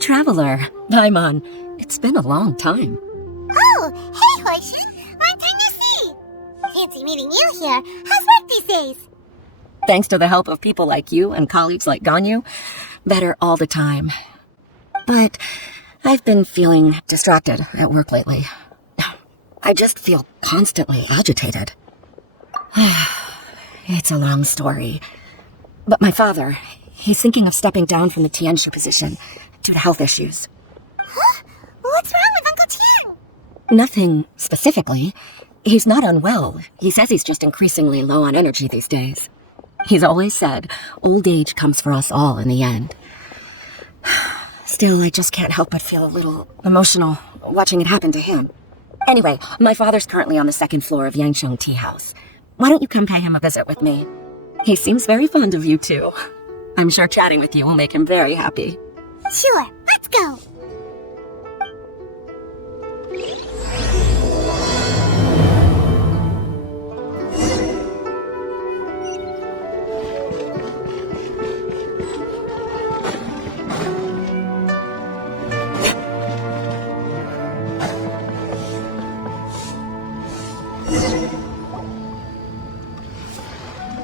Traveler, Paimon, it's been a long time. Oh, hey, Hoishi! Long time no see! Fancy meeting you here. How's work these days? Thanks to the help of people like you and colleagues like Ganyu, better all the time. But I've been feeling distracted at work lately. I just feel constantly agitated. It's a long story. But my father, he's thinking of stepping down from the Tianshu position due to health issues. Huh? What's wrong with Uncle Tian? Nothing specifically. He's not unwell. He says he's just increasingly low on energy these days. He's always said old age comes for us all in the end. Still, I just can't help but feel a little emotional watching it happen to him. Anyway, my father's currently on the second floor of Yangsheng Tea House. Why don't you come pay him a visit with me? He seems very fond of you, too. I'm sure chatting with you will make him very happy. Sure, let's go!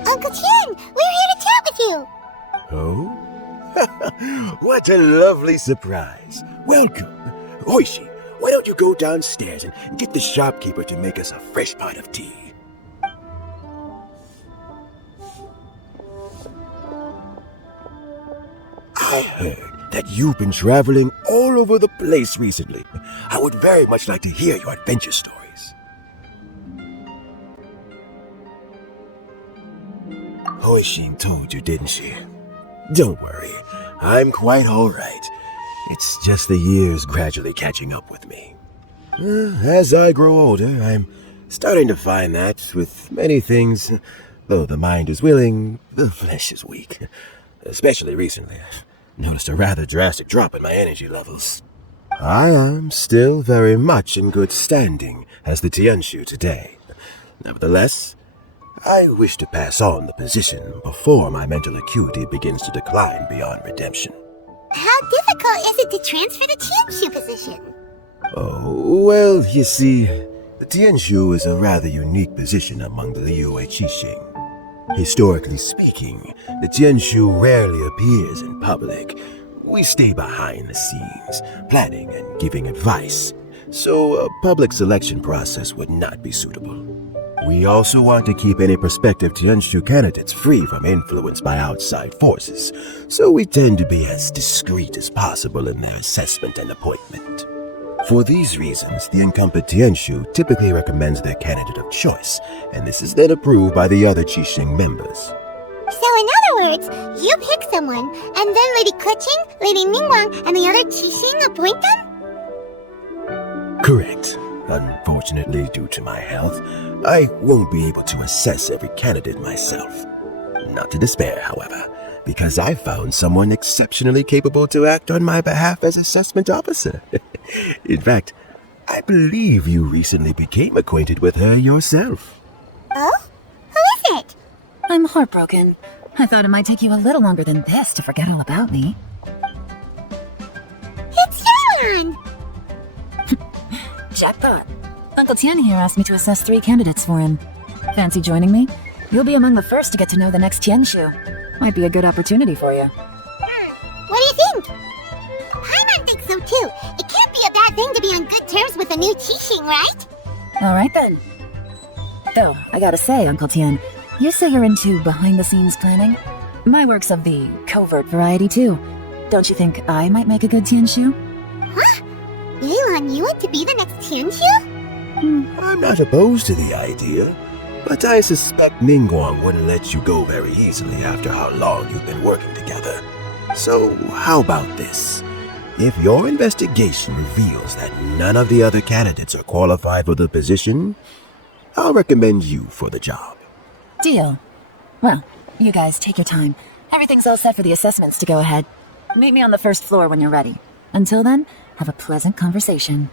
Uncle Tian, we're here to chat with you! Oh? What a lovely surprise. Welcome. Hoishi, why don't you go downstairs and get the shopkeeper to make us a fresh pot of tea? I heard that you've been traveling all over the place recently. I would very much like to hear your adventure stories. Hoishi told you, didn't she? Don't worry, I'm quite alright. It's just the years gradually catching up with me. As I grow older, I'm starting to find that with many things, though the mind is willing, the flesh is weak. Especially recently, I've noticed a rather drastic drop in my energy levels. I am still very much in good standing as the Tianshu today. Nevertheless, I wish to pass on the position before my mental acuity begins to decline beyond redemption. How difficult is it to transfer the Tianshu position? Oh, well, you see, the Tianshu is a rather unique position among the Liyue Qixing. Historically speaking, the Tianshu rarely appears in public. We stay behind the scenes, planning and giving advice, so a public selection process would not be suitable. We also want to keep any prospective Tianshu candidates free from influence by outside forces, so we tend to be as discreet as possible in their assessment and appointment. For these reasons, the incumbent Tianshu typically recommends their candidate of choice, and this is then approved by the other Qixing members. So in other words, you pick someone, and then Lady Keqing, Lady Ningguang, and the other Qixing appoint them? Correct. Unfortunately, due to my health, I won't be able to assess every candidate myself. Not to despair, however, because I found someone exceptionally capable to act on my behalf as assessment officer. In fact, I believe you recently became acquainted with her yourself. Oh? Who is it? I'm heartbroken. I thought it might take you a little longer than this to forget all about me. It's Yelan! Jackpot. Uncle Tian here asked me to assess 3 candidates for him. Fancy joining me? You'll be among the first to get to know the next Tianshu. Might be a good opportunity for you. What do you think? Paimon thinks so too. It can't be a bad thing to be on good terms with a new Qixing, right? Alright then. Though, I gotta say, Uncle Tian, you say you're into behind-the-scenes planning? My work's of the covert variety too. Don't you think I might make a good Tianshu? Huh? Yelan, you want to be the next Tianshu? I'm not opposed to the idea, but I suspect Ningguang wouldn't let you go very easily after how long you've been working together. So, how about this? If your investigation reveals that none of the other candidates are qualified for the position, I'll recommend you for the job. Deal. Well, you guys take your time. Everything's all set for the assessments to go ahead. Meet me on the first floor when you're ready. Until then, have a pleasant conversation.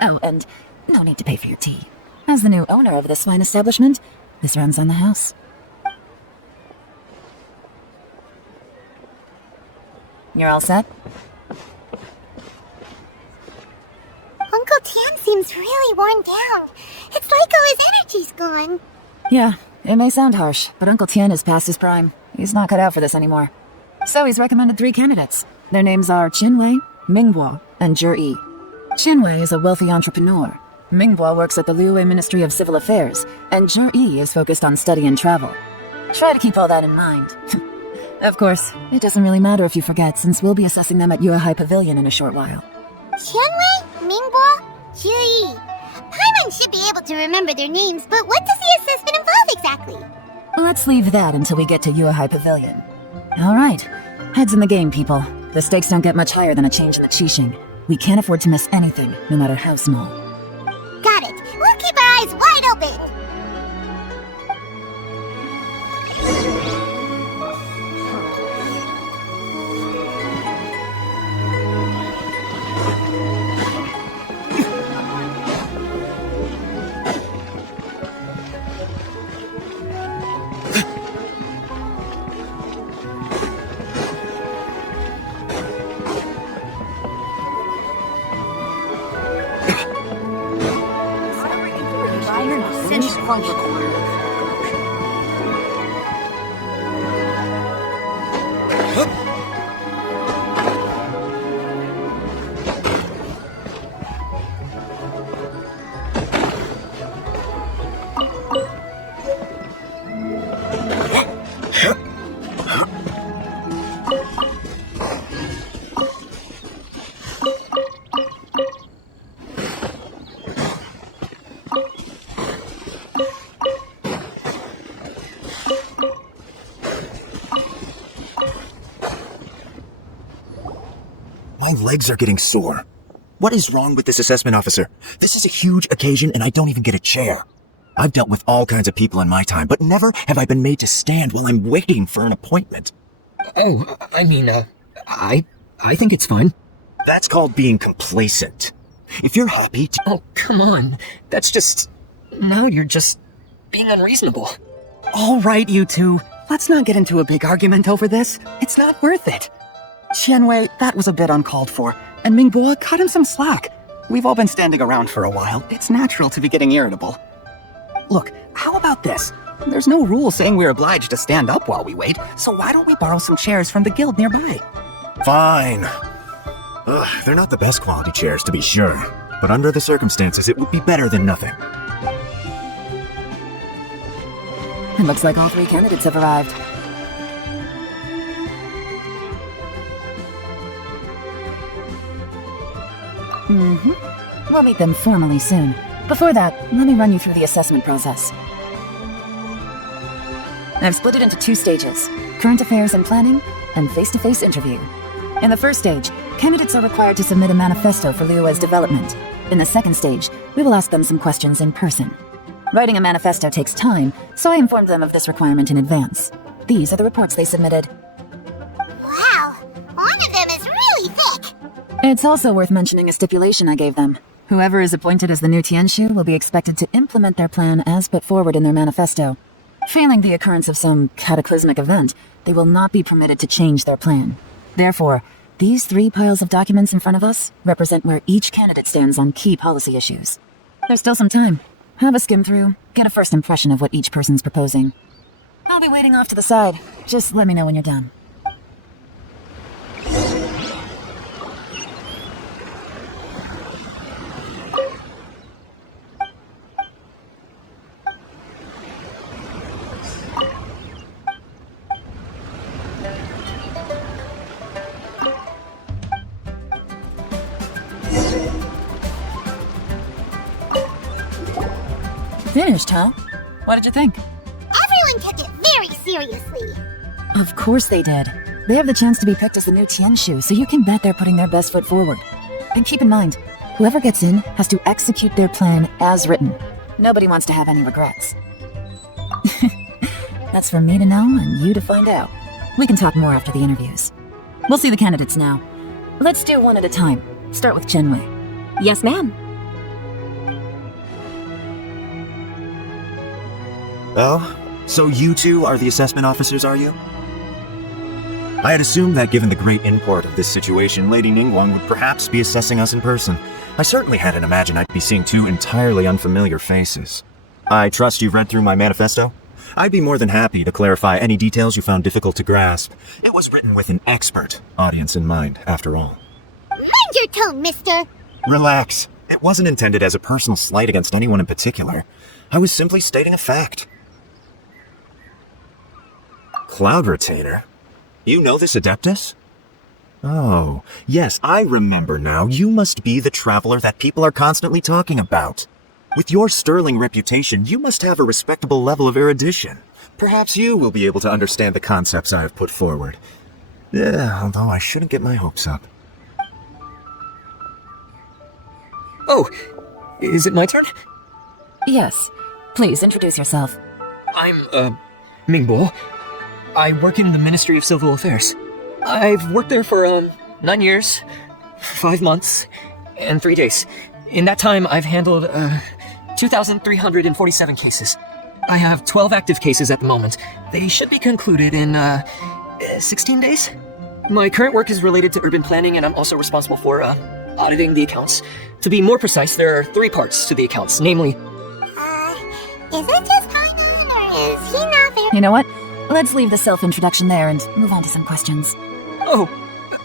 Oh, and no need to pay for your tea. As the new owner of this fine establishment, this runs on the house. You're all set? Uncle Tian seems really worn down. It's like all his energy's gone. Yeah, it may sound harsh, but Uncle Tian is past his prime. He's not cut out for this anymore. So he's recommended 3 candidates. Their names are Qinwei, Mingbo, and Zhiyi. Qinwei is a wealthy entrepreneur. Mingbo works at the Liyue Ministry of Civil Affairs, and Zhiyi is focused on study and travel. Try to keep all that in mind. Of course, it doesn't really matter if you forget, since we'll be assessing them at Yuehai Pavilion in a short while. Qianwei, Mingbo, Zhiyi. Paimon should be able to remember their names, but what does the assessment involve exactly? Let's leave that until we get to Yuehai Pavilion. All right, heads in the game, people. The stakes don't get much higher than a change in the Qixing. We can't afford to miss anything, no matter how small. Got it. We'll keep our eyes wide open. My legs are getting sore. What is wrong with this assessment officer? This is a huge occasion and I don't even get a chair. I've dealt with all kinds of people in my time, but never have I been made to stand while I'm waiting for an appointment. Oh, I think it's fine. That's called being complacent. If you're happy to— Oh, come on. That's just... Now you're just being unreasonable. All right, you two. Let's not get into a big argument over this. It's not worth it. Qianwei, that was a bit uncalled for. And Mingbo, cut him some slack. We've all been standing around for a while. It's natural to be getting irritable. Look, how about this? There's no rule saying we're obliged to stand up while we wait, so why don't we borrow some chairs from the guild nearby? Fine. They're not the best quality chairs, to be sure. But under the circumstances, it would be better than nothing. It looks like all 3 candidates have arrived. We'll meet them formally soon. Before that, let me run you through the assessment process. I've split it into 2 stages: current affairs and planning, and face-to-face interview. In the first stage, candidates are required to submit a manifesto for Liyue's development. In the second stage, we will ask them some questions in person. Writing a manifesto takes time, so I informed them of this requirement in advance. These are the reports they submitted. Wow, one of them is really thick. It's also worth mentioning a stipulation I gave them. Whoever is appointed as the new Tianshu will be expected to implement their plan as put forward in their manifesto. Failing the occurrence of some cataclysmic event, they will not be permitted to change their plan. Therefore, these 3 piles of documents in front of us represent where each candidate stands on key policy issues. There's still some time. Have a skim through, get a first impression of what each person's proposing. I'll be waiting off to the side. Just let me know when you're done. Finished, huh? What did you think? Everyone took it very seriously. Of course they did. They have the chance to be picked as the new Tianshu, so you can bet they're putting their best foot forward. And keep in mind, whoever gets in has to execute their plan as written. Nobody wants to have any regrets. That's for me to know and you to find out. We can talk more after the interviews. We'll see the candidates now. Let's do one at a time. Start with Chenwei. Yes, ma'am. Oh, so you two are the assessment officers, are you? I had assumed that given the great import of this situation, Lady Ningguang would perhaps be assessing us in person. I certainly hadn't imagined I'd be seeing two entirely unfamiliar faces. I trust you've read through my manifesto? I'd be more than happy to clarify any details you found difficult to grasp. It was written with an expert audience in mind, after all. Mind your tone, mister. Relax. It wasn't intended as a personal slight against anyone in particular. I was simply stating a fact. Cloud Retainer? You know this Adeptus? Oh, yes, I remember now. You must be the traveler that people are constantly talking about. With your sterling reputation, you must have a respectable level of erudition. Perhaps you will be able to understand the concepts I have put forward. Yeah, although I shouldn't get my hopes up. Oh, is it my turn? Yes. Please introduce yourself. I'm, Mingbo. I work in the Ministry of Civil Affairs. I've worked there for, 9 years, 5 months, and 3 days. In that time, I've handled, 2,347 cases. I have 12 active cases at the moment. They should be concluded in, 16 days? My current work is related to urban planning, and I'm also responsible for, auditing the accounts. To be more precise, there are 3 parts to the accounts, namely... Is it just Paimon, or is he not very... You know what? Let's leave the self-introduction there and move on to some questions. Oh,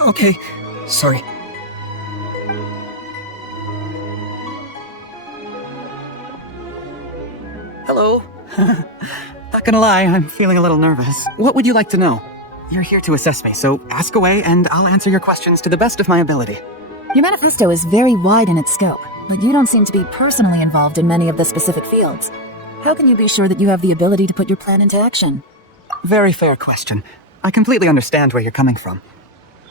okay. Sorry. Hello. Not gonna lie, I'm feeling a little nervous. What would you like to know? You're here to assess me, so ask away and I'll answer your questions to the best of my ability. Your manifesto is very wide in its scope, but you don't seem to be personally involved in many of the specific fields. How can you be sure that you have the ability to put your plan into action? Very fair question. I completely understand where you're coming from.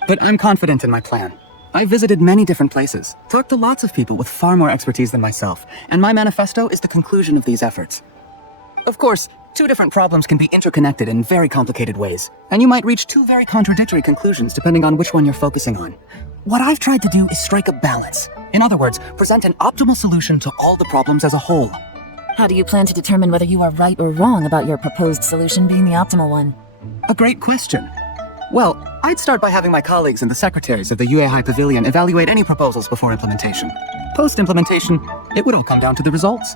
But I'm confident in my plan. I visited many different places, talked to lots of people with far more expertise than myself, and my manifesto is the conclusion of these efforts. Of course, 2 different problems can be interconnected in very complicated ways, and you might reach 2 very contradictory conclusions depending on which one you're focusing on. What I've tried to do is strike a balance. In other words, present an optimal solution to all the problems as a whole. How do you plan to determine whether you are right or wrong about your proposed solution being the optimal one? A great question. Well, I'd start by having my colleagues and the secretaries of the Yue High Pavilion evaluate any proposals before implementation. Post-implementation, it would all come down to the results.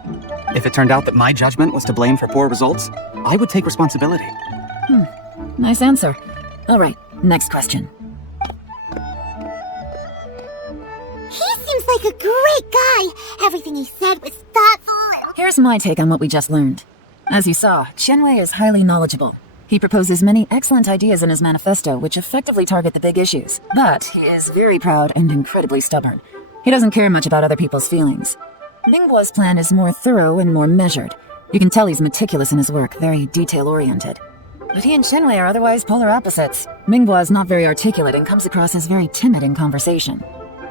If it turned out that my judgment was to blame for poor results, I would take responsibility. Nice answer. All right, next question. He seems like a great guy. Everything he said was thoughtful and... Here's my take on what we just learned. As you saw, Chenwei is highly knowledgeable. He proposes many excellent ideas in his manifesto which effectively target the big issues. But he is very proud and incredibly stubborn. He doesn't care much about other people's feelings. Ningguo's plan is more thorough and more measured. You can tell he's meticulous in his work, very detail-oriented. But he and Chenwei are otherwise polar opposites. Ningguo is not very articulate and comes across as very timid in conversation.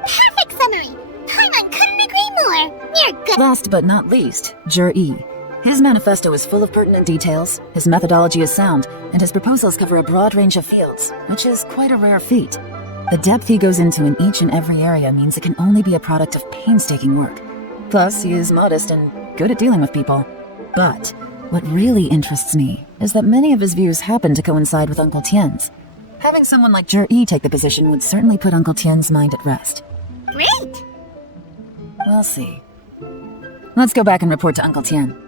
Perfect summary! Paimon couldn't agree more! You're good! Last but not least, Zhiyi. His manifesto is full of pertinent details, his methodology is sound, and his proposals cover a broad range of fields, which is quite a rare feat. The depth he goes into in each and every area means it can only be a product of painstaking work. Plus, he is modest and good at dealing with people. But what really interests me is that many of his views happen to coincide with Uncle Tian's. Having someone like Zhiyi take the position would certainly put Uncle Tian's mind at rest. Great! We'll see. Let's go back and report to Uncle Tian.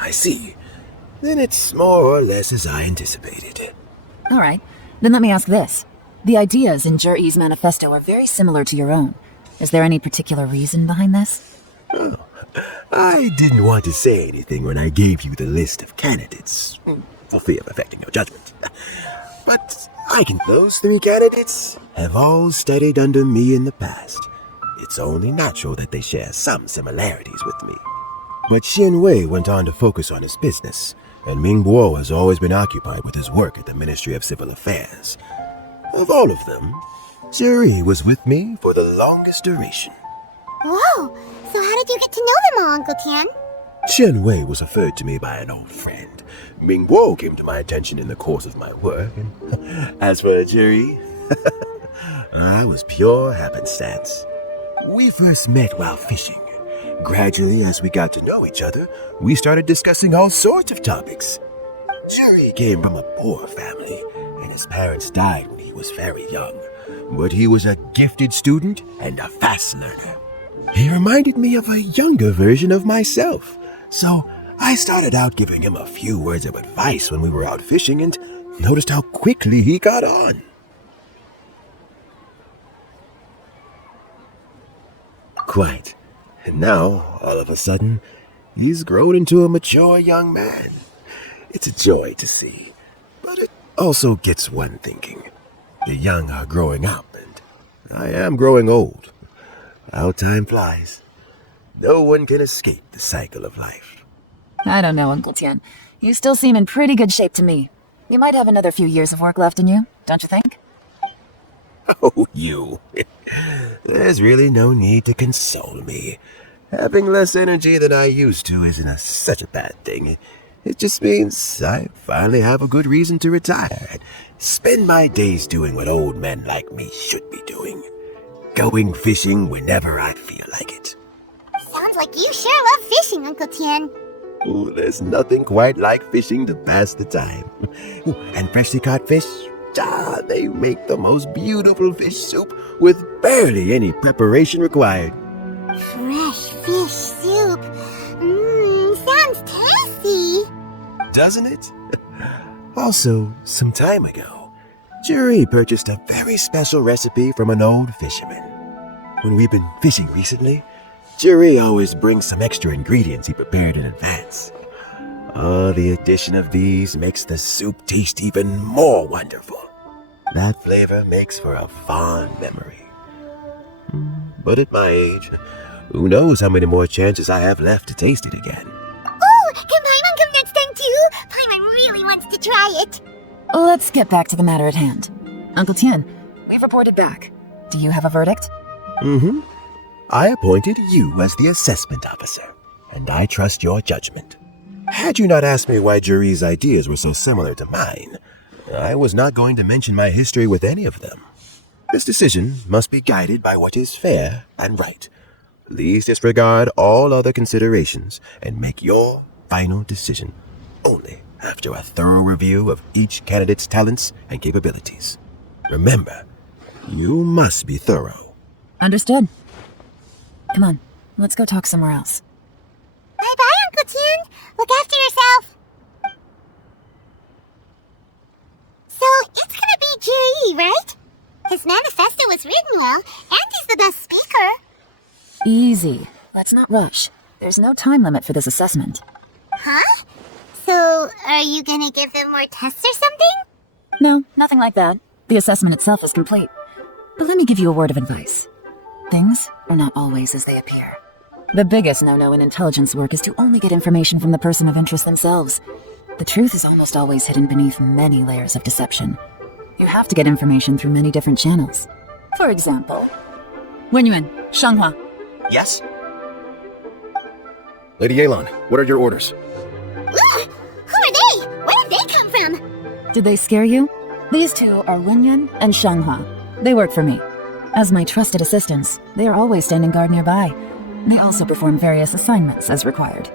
I see. Then it's more or less as I anticipated. All right, then let me ask this. The ideas in Zhiyi's manifesto are very similar to your own. Is there any particular reason behind this? Oh, I didn't want to say anything when I gave you the list of candidates, for fear of affecting your judgment. But those 3 candidates have all studied under me in the past. It's only natural that they share some similarities with me. But Xianwei went on to focus on his business, and Mingguo has always been occupied with his work at the Ministry of Civil Affairs. Of all of them, Zhiyi was with me for the longest duration. Whoa! So how did you get to know them all, Uncle Tian? Xianwei was referred to me by an old friend. Mingguo came to my attention in the course of my work, and as for Zhiyi, I was pure happenstance. We first met while fishing. Gradually, as we got to know each other, we started discussing all sorts of topics. Zhiyi came from a poor family, and his parents died when he was very young. But he was a gifted student and a fast learner. He reminded me of a younger version of myself, so I started out giving him a few words of advice when we were out fishing and noticed how quickly he got on. Quite. And now, all of a sudden, he's grown into a mature young man. It's a joy to see, but it also gets one thinking. The young are growing up, and I am growing old. How time flies. No one can escape the cycle of life. I don't know, Uncle Tian. You still seem in pretty good shape to me. You might have another few years of work left in you, don't you think? Oh, you. There's really no need to console me. Having less energy than I used to isn't such a bad thing. It just means I finally have a good reason to retire and spend my days doing what old men like me should be doing. Going fishing whenever I feel like it. Sounds like you sure love fishing, Uncle Tian. Ooh, there's nothing quite like fishing to pass the time. Ooh, and freshly caught fish, they make the most beautiful fish soup with barely any preparation required. Fresh fish soup. Sounds tasty. Doesn't it? Also, some time ago, Zhiyi purchased a very special recipe from an old fisherman. When we've been fishing recently, Zhiyi always brings some extra ingredients he prepared in advance. The addition of these makes the soup taste even more wonderful. That flavor makes for a fond memory. But at my age, who knows how many more chances I have left to taste it again. Oh, can Paimon come next time too? Paimon really wants to try it. Let's get back to the matter at hand. Uncle Tian, we've reported back. Do you have a verdict? I appointed you as the assessment officer, and I trust your judgment. Had you not asked me why Zhiyi's ideas were so similar to mine, I was not going to mention my history with any of them. This decision must be guided by what is fair and right. Please disregard all other considerations and make your final decision only after a thorough review of each candidate's talents and capabilities. Remember, you must be thorough. Understood. Come on, let's go talk somewhere else. Bye-bye, Uncle Tian. Look after yourself. So, it's gonna be Zhiyi, right? His manifesto was written well, and he's the best speaker. Easy. Let's not rush. There's no time limit for this assessment. Huh? So, are you gonna give them more tests or something? No, nothing like that. The assessment itself is complete. But let me give you a word of advice. Things are not always as they appear. The biggest no-no in intelligence work is to only get information from the person of interest themselves. The truth is almost always hidden beneath many layers of deception. You have to get information through many different channels. For example, Wenyuan, Shanghua. Yes? Lady Yelan, what are your orders? Ugh! Who are they? Where did they come from? Did they scare you? These two are Wenyuan and Shanghua. They work for me. As my trusted assistants, they are always standing guard nearby. They also perform various assignments as required.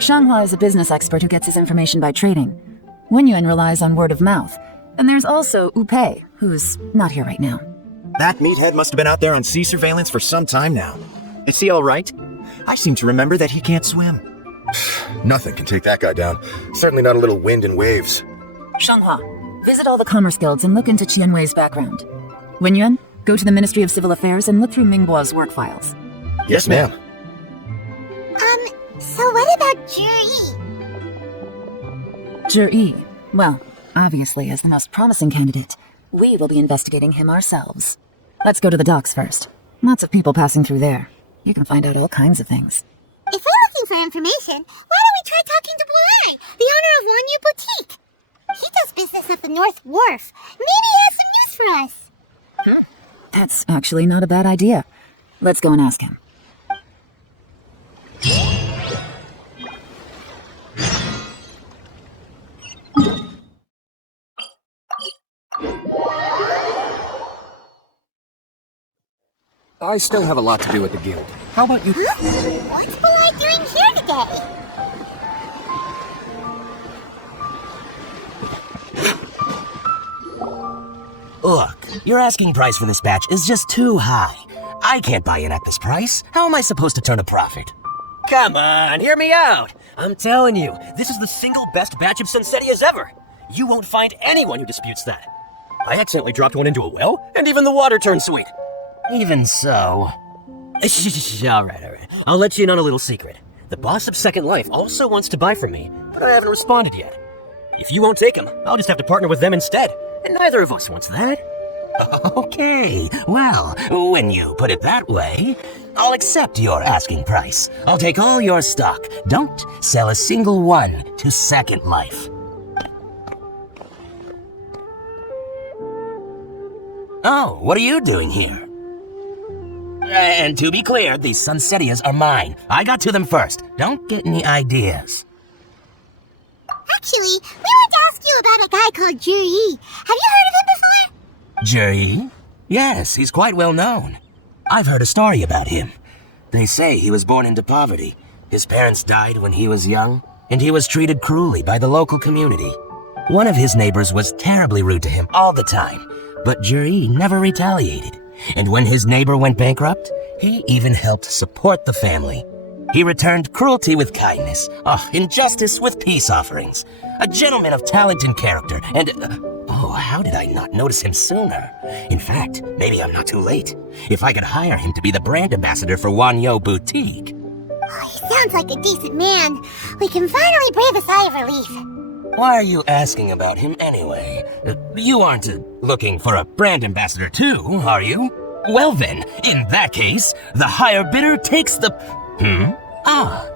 Shanghua is a business expert who gets his information by trading. Wenyuan relies on word of mouth. And there's also Upei, who's not here right now. That meathead must have been out there on sea surveillance for some time now. Is he all right? I seem to remember that he can't swim. Nothing can take that guy down. Certainly not a little wind and waves. Shanghua, visit all the commerce guilds and look into Qianwei's background. Wenyuan, Go to the Ministry of Civil Affairs and look through Mingbo's work files. Yes, ma'am. So what about Zhiyi? Zhiyi. Well, obviously, as the most promising candidate, we will be investigating him ourselves. Let's go to the docks first. Lots of people passing through there. You can find out all kinds of things. If we're looking for information, why don't we try talking to Boulay, the owner of Liyue Boutique? He does business at the North Wharf. Maybe he has some news for us. That's actually not a bad idea. Let's go and ask him. I still have a lot to do with the guild. How about you? What's Boulay doing here today? Look, your asking price for this batch is just too high. I can't buy in at this price. How am I supposed to turn a profit? Come on, hear me out. I'm telling you, this is the single best batch of Sunsettias ever. You won't find anyone who disputes that. I accidentally dropped one into a well, and even the water turned sweet. Even so... Alright. I'll let you in on a little secret. The boss of Second Life also wants to buy from me, but I haven't responded yet. If you won't take him, I'll just have to partner with them instead. And neither of us wants that. Okay, well, when you put it that way, I'll accept your asking price. I'll take all your stock. Don't sell a single one to Second Life. Oh, what are you doing here? And to be clear, these Sunsettias are mine. I got to them first. Don't get any ideas. Actually, we want to ask you about a guy called Zhiyi. Have you heard of him before? Zhiyi? Yes, he's quite well known. I've heard a story about him. They say he was born into poverty. His parents died when he was young, and he was treated cruelly by the local community. One of his neighbors was terribly rude to him all the time, but Zhiyi never retaliated. And when his neighbor went bankrupt, he even helped support the family. He returned cruelty with kindness, injustice with peace offerings. A gentleman of talent and character, and... how did I not notice him sooner? In fact, maybe I'm not too late. If I could hire him to be the brand ambassador for Liyue Boutique. Oh, he sounds like a decent man. We can finally breathe a sigh of relief. Why are you asking about him anyway? You aren't looking for a brand ambassador too, are you? Well then, in that case, the higher bidder takes the...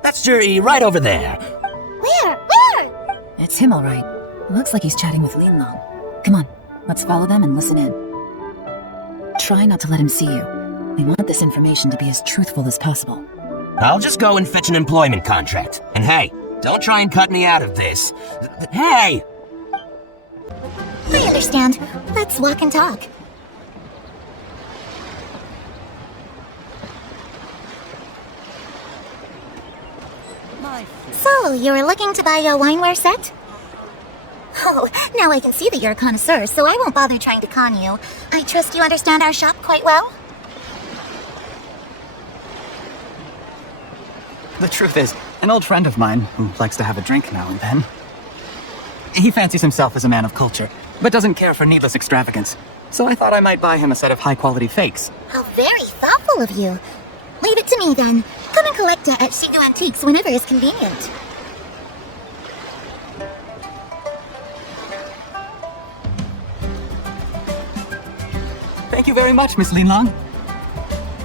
that's Zhiyi right over there. Where? It's him, all right. Looks like he's chatting with Yelan. Come on, let's follow them and listen in. Try not to let him see you. We want this information to be as truthful as possible. I'll just go and fetch an employment contract. And hey, don't try and cut me out of this. Hey! I understand. Let's walk and talk. So, you were looking to buy a wineware set? Oh, now I can see that you're a connoisseur, so I won't bother trying to con you. I trust you understand our shop quite well? The truth is, an old friend of mine, who likes to have a drink now and then, he fancies himself as a man of culture, but doesn't care for needless extravagance. So I thought I might buy him a set of high-quality fakes. How very thoughtful of you. Leave it to me, then. Come and collect it at Shigu Antiques whenever is convenient. Thank you very much, Miss Yelan.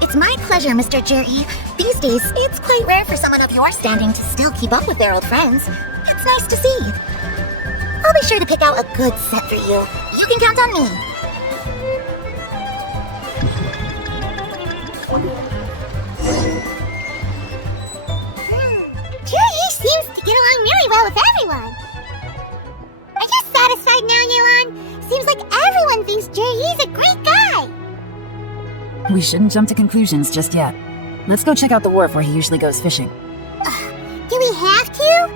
It's my pleasure, Mr. Zhiyi. These days, it's quite rare for someone of your standing to still keep up with their old friends. It's nice to see. I'll be sure to pick out a good set for you. You can count on me. Zhiyi seems to get along really well with everyone. Are you satisfied now, Yelan? Seems like everyone thinks Zhiyi's a great guy. We shouldn't jump to conclusions just yet. Let's go check out the wharf where he usually goes fishing. Do we have to?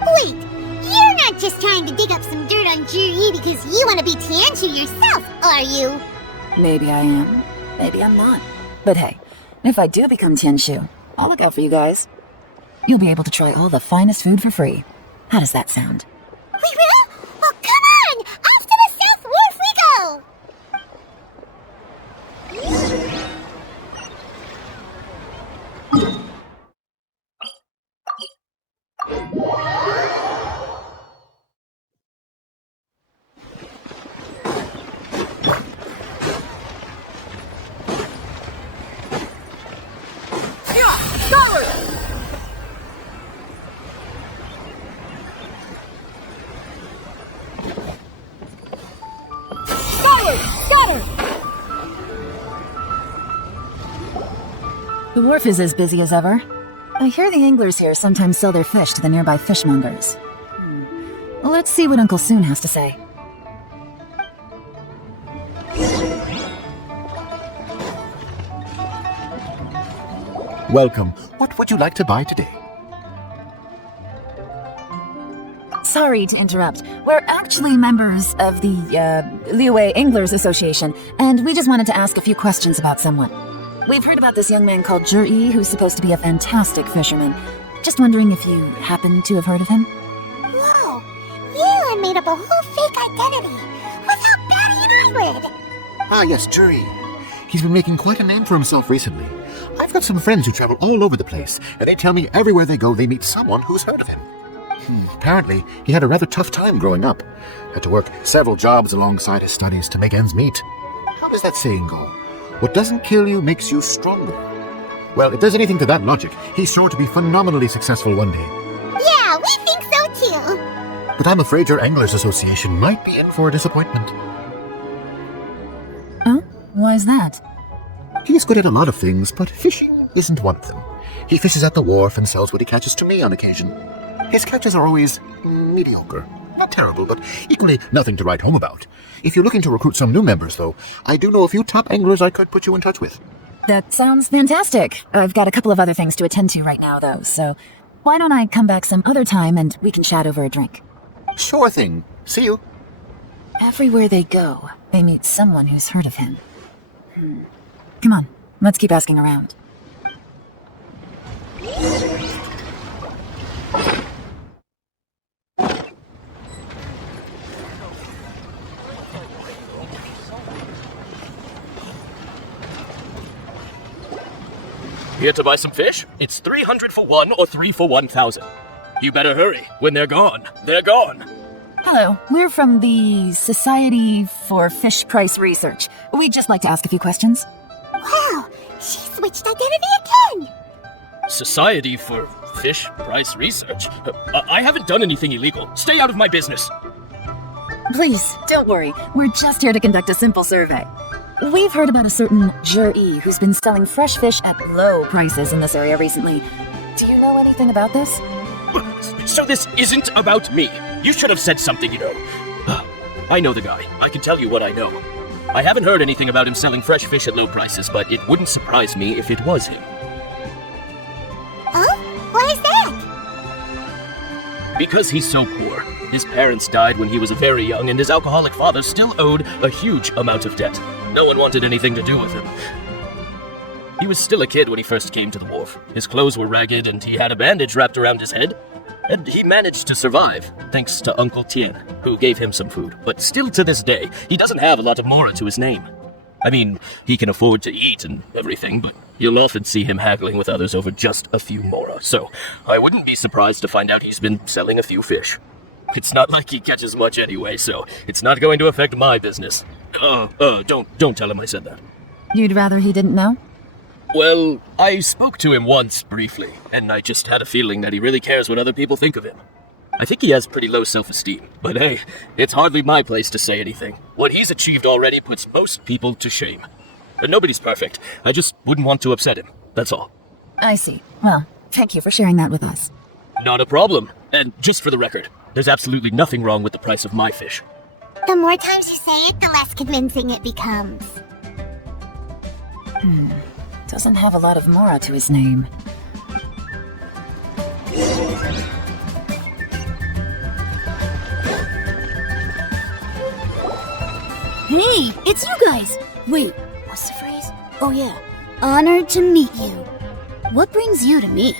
Wait, you're not just trying to dig up some dirt on Zhiyi because you want to be Tianshu yourself, are you? Maybe I am, maybe I'm not. But hey, if I do become Tianshu, I'll look out for you guys. You'll be able to try all the finest food for free. How does that sound? We will? Well, come on! Off to the South Wharf we go! The wharf is as busy as ever. I hear the anglers here sometimes sell their fish to the nearby fishmongers. Let's see what Uncle Soon has to say. Welcome. What would you like to buy today? Sorry to interrupt. We're actually members of the, Liyue Anglers Association, and we just wanted to ask a few questions about someone. We've heard about this young man called Zhiyi, who's supposed to be a fantastic fisherman. Just wondering if you happen to have heard of him? Whoa! Yelan made up a whole fake identity without batting an eyelid! Ah, yes, Zhiyi. He's been making quite a name for himself recently. I've got some friends who travel all over the place, and they tell me everywhere they go they meet someone who's heard of him. Apparently, he had a rather tough time growing up. Had to work several jobs alongside his studies to make ends meet. How does that saying go? What doesn't kill you makes you stronger. Well, if there's anything to that logic, he's sure to be phenomenally successful one day. Yeah, we think so too! But I'm afraid your Anglers Association might be in for a disappointment. Oh? Why is that? He's good at a lot of things, but fishing isn't one of them. He fishes at the wharf and sells what he catches to me on occasion. His catches are always mediocre. Not terrible, but equally nothing to write home about. If you're looking to recruit some new members, though, I do know a few top anglers I could put you in touch with. That sounds fantastic. I've got a couple of other things to attend to right now, though, so why don't I come back some other time and we can chat over a drink? Sure thing. See you. Everywhere they go, they meet someone who's heard of him. Come on, let's keep asking around. Here to buy some fish? It's 300 for 1 or 3 for 1,000. You better hurry. When they're gone, they're gone. Hello, we're from the Society for Fish Price Research. We'd just like to ask a few questions. Wow, she switched identity again! Society for Fish Price Research? I haven't done anything illegal. Stay out of my business. Please, don't worry. We're just here to conduct a simple survey. We've heard about a certain Zhiyi who's been selling fresh fish at low prices in this area recently. Do you know anything about this? So this isn't about me. You should have said something, you know. I know the guy. I can tell you what I know. I haven't heard anything about him selling fresh fish at low prices, but it wouldn't surprise me if it was him. Huh? Why is that? Because he's so poor. His parents died when he was very young, and his alcoholic father still owed a huge amount of debt. No one wanted anything to do with him. He was still a kid when he first came to the wharf. His clothes were ragged, and he had a bandage wrapped around his head. And he managed to survive, thanks to Uncle Tian, who gave him some food. But still to this day, he doesn't have a lot of mora to his name. I mean, he can afford to eat and everything, but you'll often see him haggling with others over just a few mora. So I wouldn't be surprised to find out he's been selling a few fish. It's not like he catches much anyway, so it's not going to affect my business. Don't tell him I said that. You'd rather he didn't know? Well, I spoke to him once, briefly, and I just had a feeling that he really cares what other people think of him. I think he has pretty low self-esteem, but hey, it's hardly my place to say anything. What he's achieved already puts most people to shame. And nobody's perfect. I just wouldn't want to upset him, that's all. I see. Well, thank you for sharing that with us. Not a problem. And just for the record, there's absolutely nothing wrong with the price of my fish. The more times you say it, the less convincing it becomes. Doesn't have a lot of mora to his name. Hey, it's you guys! Wait, what's the phrase? Oh yeah, honored to meet you. What brings you to me?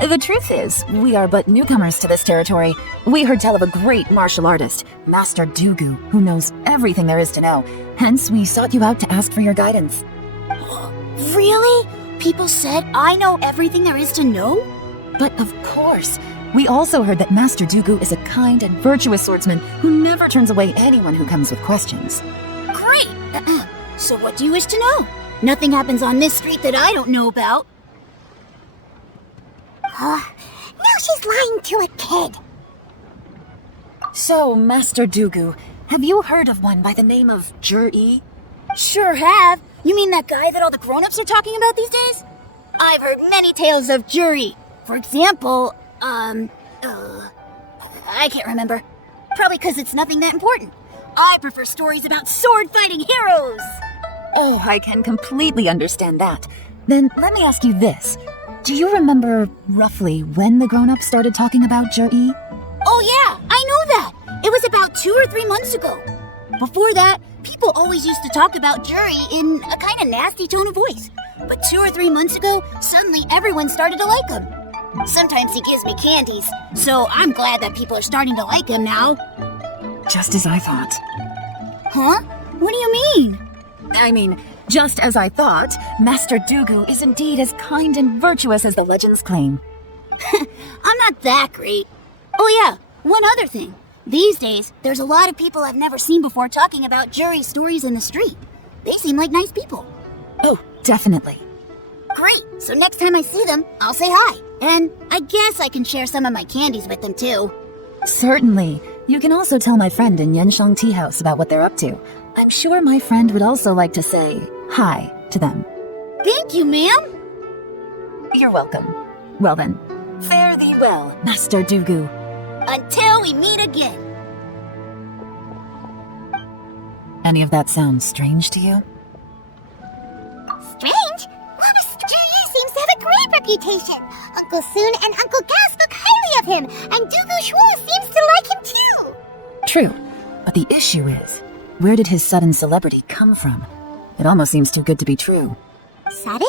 The truth is, we are but newcomers to this territory. We heard tell of a great martial artist, Master Dugu, who knows everything there is to know. Hence, we sought you out to ask for your guidance. Really? People said I know everything there is to know? But of course, we also heard that Master Dooku is a kind and virtuous swordsman who never turns away anyone who comes with questions. Great! So what do you wish to know? Nothing happens on this street that I don't know about. Now she's lying to a kid. So, Master Dooku, have you heard of one by the name of Zhiyi? Sure have. You mean that guy that all the grown-ups are talking about these days? I've heard many tales of Zhiyi. For example, I can't remember. Probably because it's nothing that important. I prefer stories about sword-fighting heroes. Oh, I can completely understand that. Then let me ask you this. Do you remember roughly when the grown-ups started talking about Zhiyi? Oh yeah, I know that. It was about 2 or 3 months ago. Before that, people always used to talk about Zhiyi in a kind of nasty tone of voice. But 2 or 3 months ago, suddenly everyone started to like him. Sometimes he gives me candies, so I'm glad that people are starting to like him now. Just as I thought. Huh? What do you mean? I mean, just as I thought, Master Dooku is indeed as kind and virtuous as the legends claim. I'm not that great. Oh yeah, one other thing. These days, there's a lot of people I've never seen before talking about Zhiyi stories in the street. They seem like nice people. Oh, definitely. Great, so next time I see them, I'll say hi. And I guess I can share some of my candies with them too. Certainly. You can also tell my friend in Yenshang Tea House about what they're up to. I'm sure my friend would also like to say hi to them. Thank you, ma'am. You're welcome. Well then, fare thee well, Master Dooku. Until we meet again. Any of that sound strange to you? Strange? Mama Zhiyi seems to have a great reputation. Uncle Soon and Uncle Gas spoke highly of him, and Dooku Shuo seems to like him too. True, but the issue is, where did his sudden celebrity come from? It almost seems too good to be true. Sudden?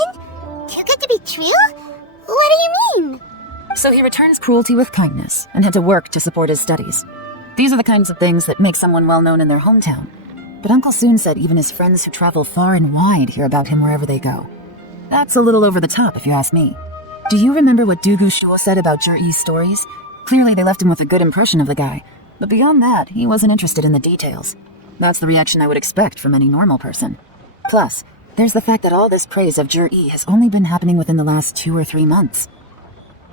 Too good to be true? What do you mean? So he returns cruelty with kindness and had to work to support his studies. These are the kinds of things that make someone well known in their hometown. But Uncle Soon said even his friends who travel far and wide hear about him wherever they go. That's a little over the top, if you ask me. Do you remember what Dooku Shuo said about Zhiyi's stories? Clearly they left him with a good impression of the guy, but beyond that, he wasn't interested in the details. That's the reaction I would expect from any normal person. Plus, there's the fact that all this praise of Zhiyi has only been happening within the last 2 or 3 months.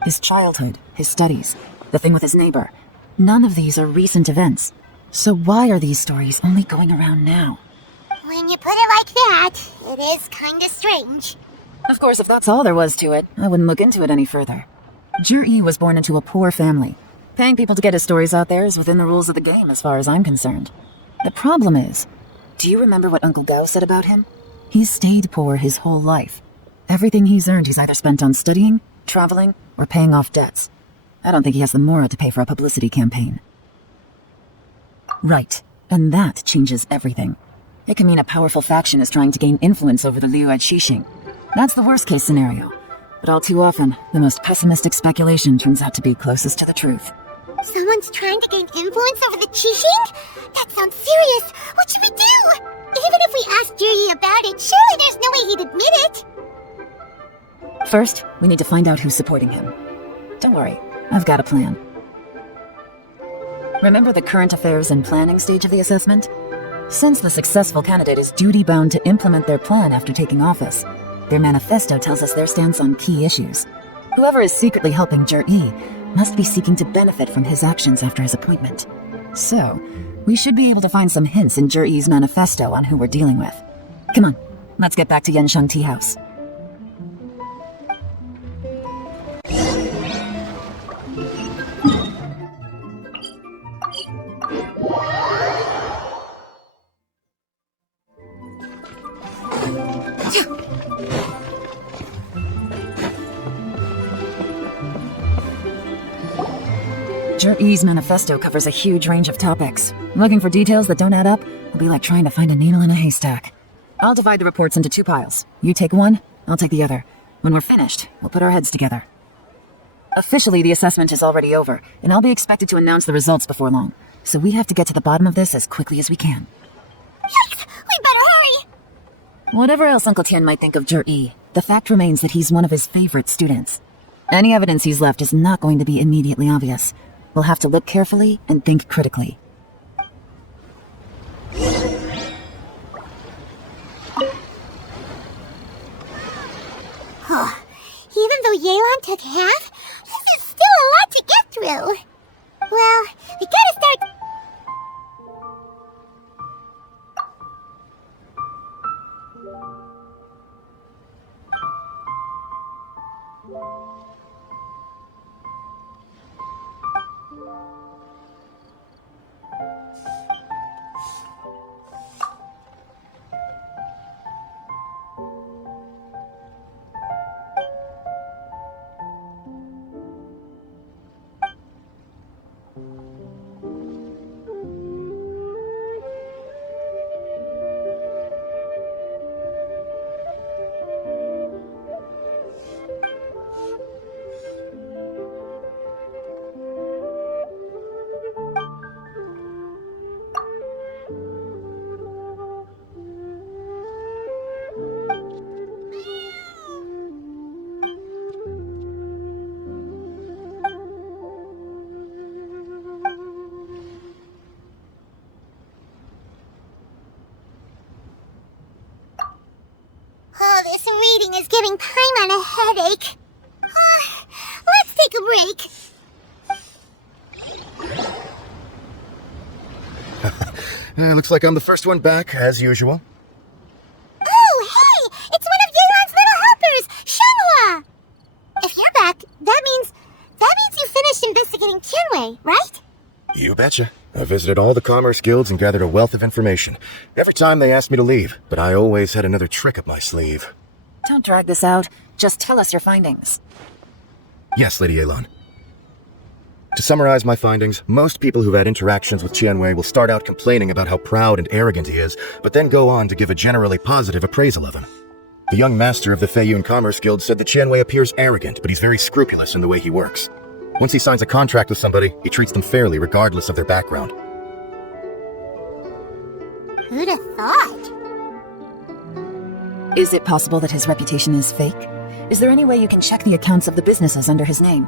His childhood, his studies, the thing with his neighbor, none of these are recent events. So why are these stories only going around now? When you put it like that, it is kinda strange. Of course, if that's all there was to it, I wouldn't look into it any further. Zhiyi was born into a poor family. Paying people to get his stories out there is within the rules of the game as far as I'm concerned. The problem is, do you remember what Uncle Gao said about him? He's stayed poor his whole life. Everything he's earned he's either spent on studying, traveling, or paying off debts. I don't think he has the morale to pay for a publicity campaign. Right, and that changes everything. It can mean a powerful faction is trying to gain influence over the Liyue Qixing. That's the worst-case scenario. But all too often, the most pessimistic speculation turns out to be closest to the truth. Someone's trying to gain influence over the Qixing? That sounds serious. What should we do? Even if we ask Zhiyi about it, surely there's no way he'd admit it. First, we need to find out who's supporting him. Don't worry, I've got a plan. Remember the current affairs and planning stage of the assessment? Since the successful candidate is duty-bound to implement their plan after taking office, their manifesto tells us their stance on key issues. Whoever is secretly helping Zhiyi must be seeking to benefit from his actions after his appointment. So, we should be able to find some hints in Zhiyi's manifesto on who we're dealing with. Come on, let's get back to Yenshang Tea House. Zhiyi's manifesto covers a huge range of topics. Looking for details that don't add up will be like trying to find a needle in a haystack. I'll divide the reports into 2 piles. You take one, I'll take the other. When we're finished, we'll put our heads together. Officially, the assessment is already over, and I'll be expected to announce the results before long. So we have to get to the bottom of this as quickly as we can. Yikes! We better hurry! Whatever else Uncle Tian might think of Zhiyi, the fact remains that he's one of his favorite students. Any evidence he's left is not going to be immediately obvious. We'll have to look carefully and think critically. Even though Yelan took half, this is still a lot to get through. Well, we gotta start... Reading is giving Paimon a headache. Let's take a break. Looks like I'm the first one back, as usual. Oh, hey! It's one of Yelan's little helpers, Shenhua! If you're back, that means you finished investigating Tianwei, right? You betcha. I visited all the commerce guilds and gathered a wealth of information. Every time they asked me to leave, but I always had another trick up my sleeve. Don't drag this out. Just tell us your findings. Yes, Lady Yelan. To summarize my findings, most people who've had interactions with Tianwei will start out complaining about how proud and arrogant he is, but then go on to give a generally positive appraisal of him. The young master of the Feiyun Commerce Guild said that Tianwei appears arrogant, but he's very scrupulous in the way he works. Once he signs a contract with somebody, he treats them fairly regardless of their background. Who'd have thought? Is it possible that his reputation is fake? Is there any way you can check the accounts of the businesses under his name?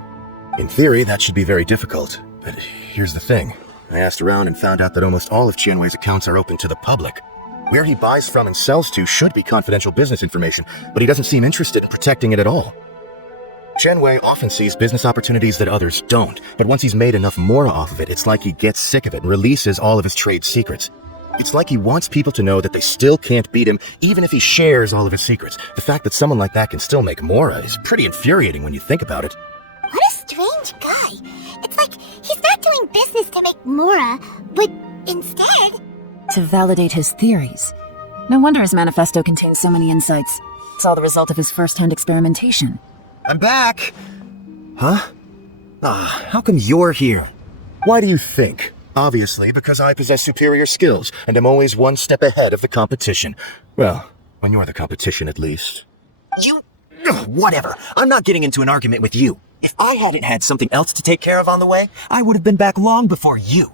In theory, that should be very difficult. But here's the thing. I asked around and found out that almost all of Tianwei's accounts are open to the public. Where he buys from and sells to should be confidential business information, but he doesn't seem interested in protecting it at all. Tianwei often sees business opportunities that others don't, but once he's made enough more off of it, it's like he gets sick of it and releases all of his trade secrets. It's like he wants people to know that they still can't beat him, even if he shares all of his secrets. The fact that someone like that can still make Mora is pretty infuriating when you think about it. What a strange guy. It's like he's not doing business to make Mora, but instead... To validate his theories. No wonder his manifesto contains so many insights. It's all the result of his first-hand experimentation. I'm back! Huh? How come you're here? Why do you think? Obviously, because I possess superior skills, and am always one step ahead of the competition. Well, when you're the competition, at least. You... Whatever. I'm not getting into an argument with you. If I hadn't had something else to take care of on the way, I would have been back long before you.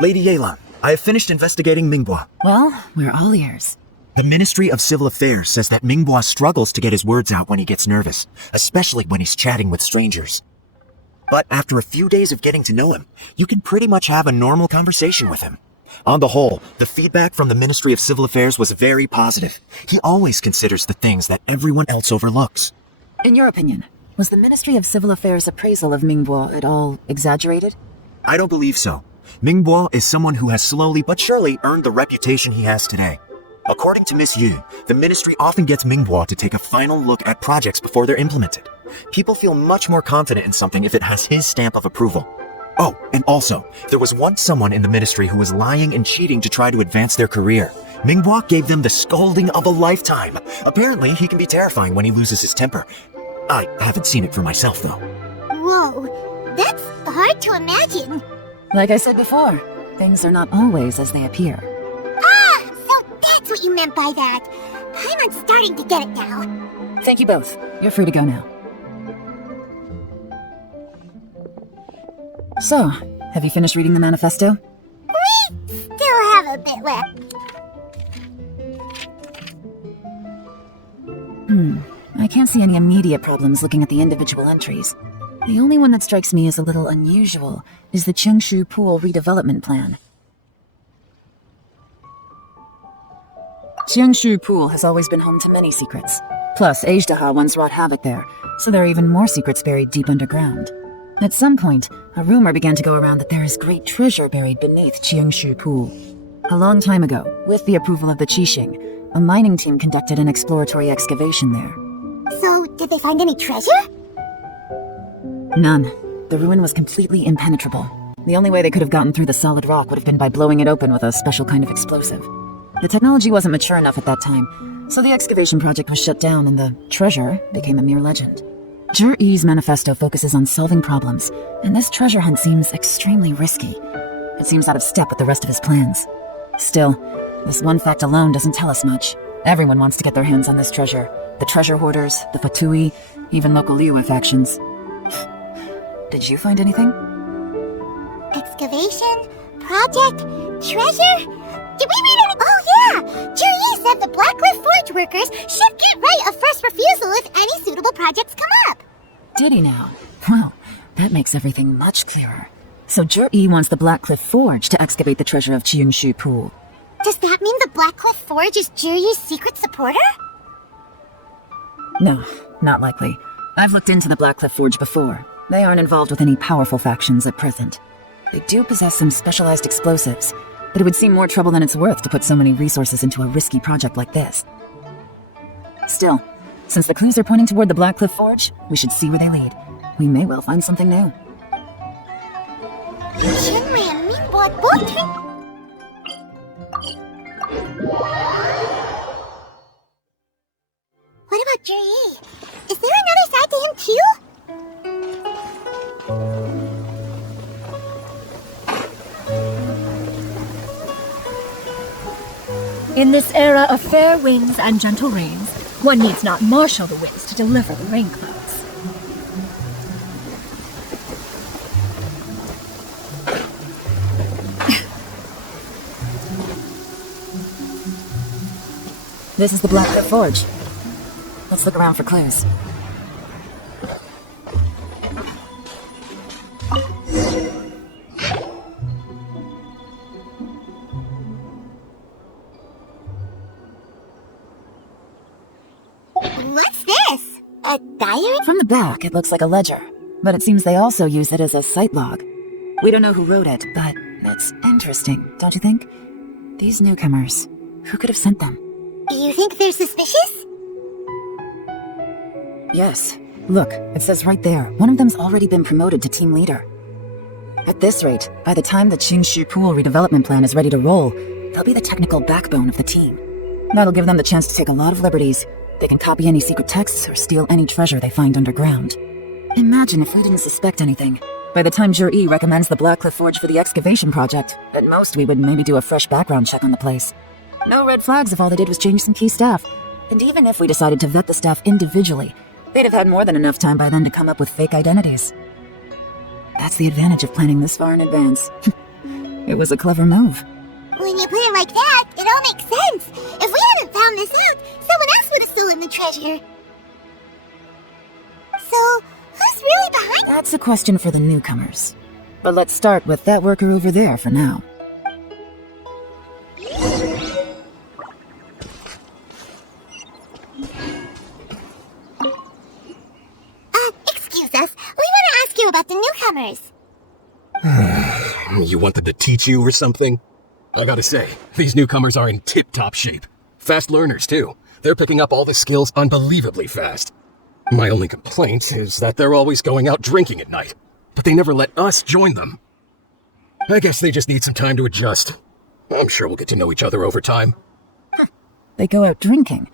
Lady Yelan, I have finished investigating Minghua. Well, we're all ears. The Ministry of Civil Affairs says that Minghua struggles to get his words out when he gets nervous, especially when he's chatting with strangers. But after a few days of getting to know him, you can pretty much have a normal conversation with him. On the whole, the feedback from the Ministry of Civil Affairs was very positive. He always considers the things that everyone else overlooks. In your opinion, was the Ministry of Civil Affairs' appraisal of Minghua at all exaggerated? I don't believe so. Minghua is someone who has slowly but surely earned the reputation he has today. According to Miss Yu, the ministry often gets Minghua to take a final look at projects before they're implemented. People feel much more confident in something if it has his stamp of approval. Oh, and also, there was once someone in the ministry who was lying and cheating to try to advance their career. Minghua gave them the scolding of a lifetime. Apparently, he can be terrifying when he loses his temper. I haven't seen it for myself, though. Whoa, that's hard to imagine. Like I said before, things are not always as they appear. That's what you meant by that. I'm starting to get it now. Thank you both. You're free to go now. So, have you finished reading the manifesto? We still have a bit left. I can't see any immediate problems looking at the individual entries. The only one that strikes me as a little unusual is the Tianshu Pool redevelopment plan. Tianshu Pool has always been home to many secrets. Plus, Ajdaha once wrought havoc there, so there are even more secrets buried deep underground. At some point, a rumor began to go around that there is great treasure buried beneath Tianshu Pool. A long time ago, with the approval of the Qixing, a mining team conducted an exploratory excavation there. So, did they find any treasure? None. The ruin was completely impenetrable. The only way they could have gotten through the solid rock would have been by blowing it open with a special kind of explosive. The technology wasn't mature enough at that time, so the excavation project was shut down and the treasure became a mere legend. Zhiyi's manifesto focuses on solving problems, and this treasure hunt seems extremely risky. It seems out of step with the rest of his plans. Still, this one fact alone doesn't tell us much. Everyone wants to get their hands on this treasure. The treasure hoarders, the Fatui, even local Liyue factions. Did you find anything? Excavation? Project? Treasure? Did we read any— Oh yeah! Zhiyi said the Blackcliff Forge workers should get right of first refusal if any suitable projects come up. Did he now? Well, that makes everything much clearer. So Zhiyi wants the Blackcliff Forge to excavate the treasure of Tianshu Pool. Does that mean the Blackcliff Forge is Zhiyi's secret supporter? No, not likely. I've looked into the Blackcliff Forge before. They aren't involved with any powerful factions at present. They do possess some specialized explosives, but it would seem more trouble than it's worth to put so many resources into a risky project like this. Still, since the clues are pointing toward the Blackcliff Forge, we should see where they lead. We may well find something new. What about Zhiyi? Is there another side to him too? In this era of fair winds and gentle rains, one needs not marshal the winds to deliver the rain clouds. This is the Blackcliff Forge. Let's look around for clues. What's this? A diary? From the back, it looks like a ledger, but it seems they also use it as a site log. We don't know who wrote it, but it's interesting, don't you think? These newcomers, who could have sent them? You think they're suspicious? Yes. Look, it says right there, one of them's already been promoted to team leader. At this rate, by the time the Tianshu Pool redevelopment plan is ready to roll, they'll be the technical backbone of the team. That'll give them the chance to take a lot of liberties. They can copy any secret texts or steal any treasure they find underground. Imagine if we didn't suspect anything. By the time Zhiyi recommends the Blackcliff Forge for the excavation project, at most we would maybe do a fresh background check on the place. No red flags if all they did was change some key staff. And even if we decided to vet the staff individually, they'd have had more than enough time by then to come up with fake identities. That's the advantage of planning this far in advance. It was a clever move. When you put it like that, it all makes sense. If we hadn't found this out, someone else would have stolen the treasure. So, who's really behind— That's a question for the newcomers. But let's start with that worker over there for now. Excuse us, we want to ask you about the newcomers. You want them to teach you or something? I gotta say, these newcomers are in tip-top shape. Fast learners, too. They're picking up all the skills unbelievably fast. My only complaint is that they're always going out drinking at night, but they never let us join them. I guess they just need some time to adjust. I'm sure we'll get to know each other over time. They go out drinking.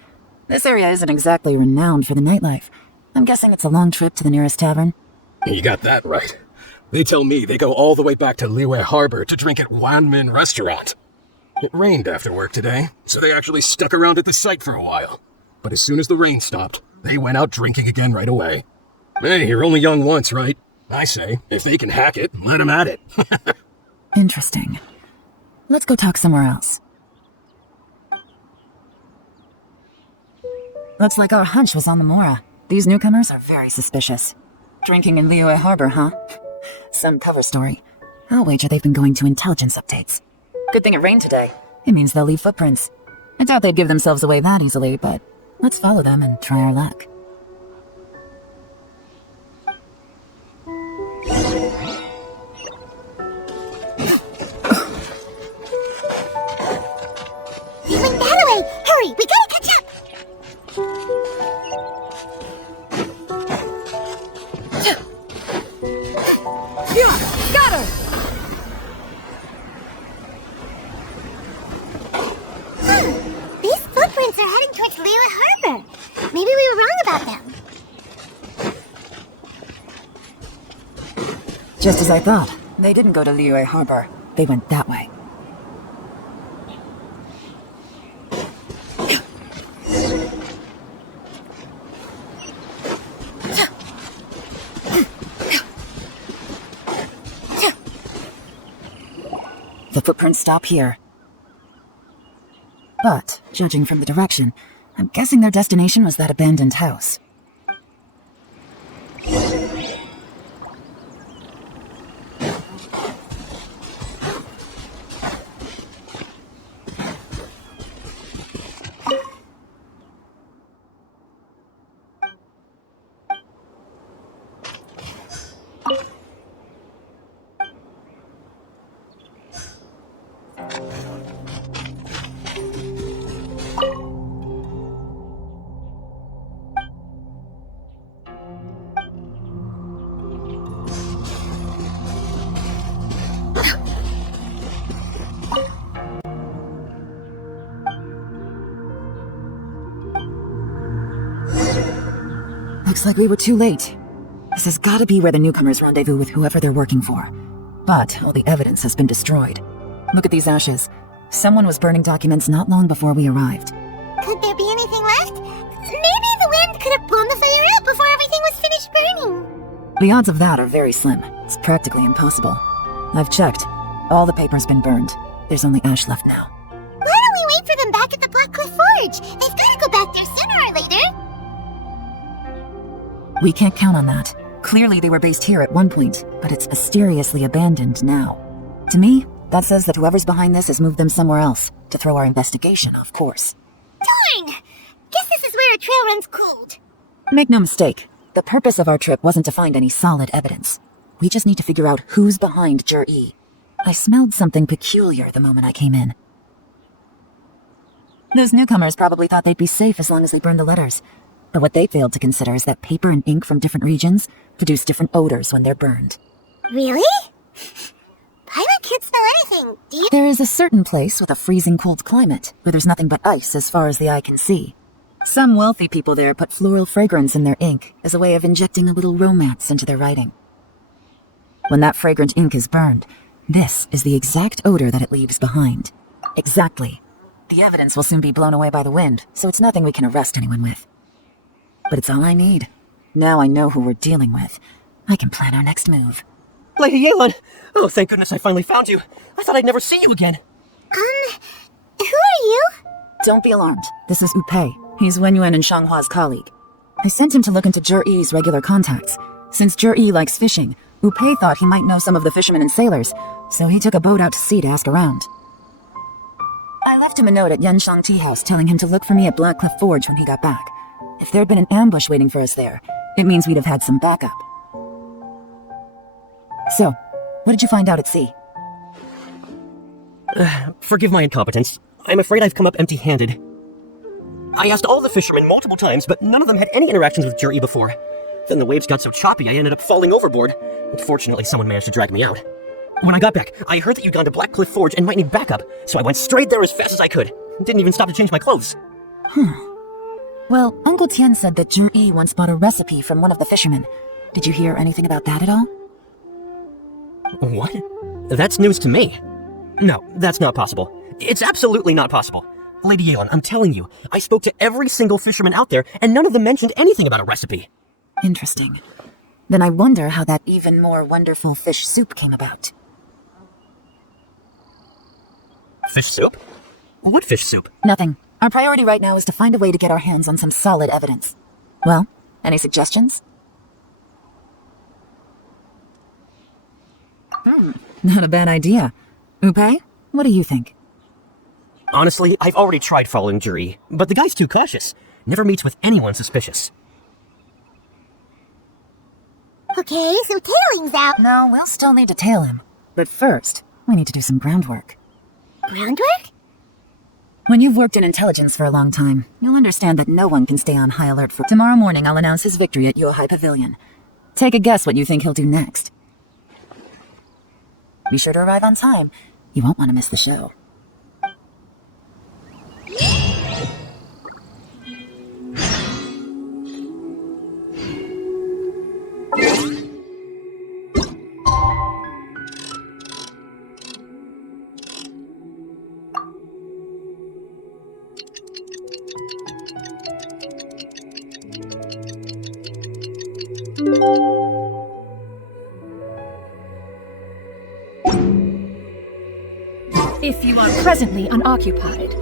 This area isn't exactly renowned for the nightlife. I'm guessing it's a long trip to the nearest tavern. You got that right. They tell me they go all the way back to Liyue Harbor to drink at Wanmin Restaurant. It rained after work today, so they actually stuck around at the site for a while. But as soon as the rain stopped, they went out drinking again right away. Hey, you're only young once, right? I say, if they can hack it, let them at it. Interesting. Let's go talk somewhere else. Looks like our hunch was on the Mora. These newcomers are very suspicious. Drinking in Liyue Harbor, huh? Some cover story. I'll wager they've been going to intelligence updates. Good thing it rained today. It means they'll leave footprints. I doubt they'd give themselves away that easily, but let's follow them and try our luck. He went that way! Hurry, we gotta catch up! Yeah, got her! These footprints are heading towards Liyue Harbor. Maybe we were wrong about them. Just as I thought. They didn't go to Liyue Harbor. They went that way. The footprints stop here. But, judging from the direction, I'm guessing their destination was that abandoned house. Looks like we were too late. This has gotta be where the newcomers rendezvous with whoever they're working for. But all the evidence has been destroyed. Look at these ashes. Someone was burning documents not long before we arrived. Could there be anything left? Maybe the wind could have blown the fire out before everything was finished burning. The odds of that are very slim. It's practically impossible. I've checked. All the paper's been burned. There's only ash left now. Why don't we wait for them back at the Black Cliff Forge? They've gotta go back there sooner or later. We can't count on that. Clearly they were based here at one point, but it's mysteriously abandoned now. To me, that says that whoever's behind this has moved them somewhere else, to throw our investigation off course. Darn! Guess this is where a trail runs cold. Make no mistake, the purpose of our trip wasn't to find any solid evidence. We just need to figure out who's behind Zhiyi. I smelled something peculiar the moment I came in. Those newcomers probably thought they'd be safe as long as they burned the letters. But what they failed to consider is that paper and ink from different regions produce different odors when they're burned. Really? I can't smell anything. Do you? There is a certain place with a freezing cold climate where there's nothing but ice as far as the eye can see. Some wealthy people there put floral fragrance in their ink as a way of injecting a little romance into their writing. When that fragrant ink is burned, this is the exact odor that it leaves behind. Exactly. The evidence will soon be blown away by the wind, so it's nothing we can arrest anyone with. But it's all I need. Now I know who we're dealing with. I can plan our next move. Lady Yelan! Oh, thank goodness I finally found you. I thought I'd never see you again. Who are you? Don't be alarmed. This is Upei. He's Wenyuan and Shanghua's colleague. I sent him to look into Zhiyi's regular contacts. Since Zhiyi likes fishing, Upei thought he might know some of the fishermen and sailors, so he took a boat out to sea to ask around. I left him a note at Yanshang Tea House telling him to look for me at Black Cliff Forge when he got back. If there'd been an ambush waiting for us there, it means we'd have had some backup. So, what did you find out at sea? Forgive my incompetence. I'm afraid I've come up empty-handed. I asked all the fishermen multiple times, but none of them had any interactions with Zhiyi before. Then the waves got so choppy I ended up falling overboard. Fortunately, someone managed to drag me out. When I got back, I heard that you'd gone to Black Cliff Forge and might need backup, so I went straight there as fast as I could. Didn't even stop to change my clothes. Well, Uncle Tian said that Zhiyi once bought a recipe from one of the fishermen. Did you hear anything about that at all? What? That's news to me. No, that's not possible. It's absolutely not possible. Lady Yelan, I'm telling you, I spoke to every single fisherman out there, and none of them mentioned anything about a recipe. Interesting. Then I wonder how that even more wonderful fish soup came about. Fish soup? What fish soup? Nothing. Our priority right now is to find a way to get our hands on some solid evidence. Well, Any suggestions? Not a bad idea. Upe, what do you think? Honestly, I've already tried following Zhiyi, but the guy's too cautious. Never meets with anyone suspicious. Okay, so tailing's out. No, we'll still need to tail him. But first, we need to do some groundwork. Groundwork? When you've worked in intelligence for a long time, you'll understand that no one can stay on high alert for... Tomorrow morning, I'll announce his victory at Yohai Pavilion. Take a guess what you think he'll do next. Be sure to arrive on time. You won't want to miss the show. If you are presently unoccupied,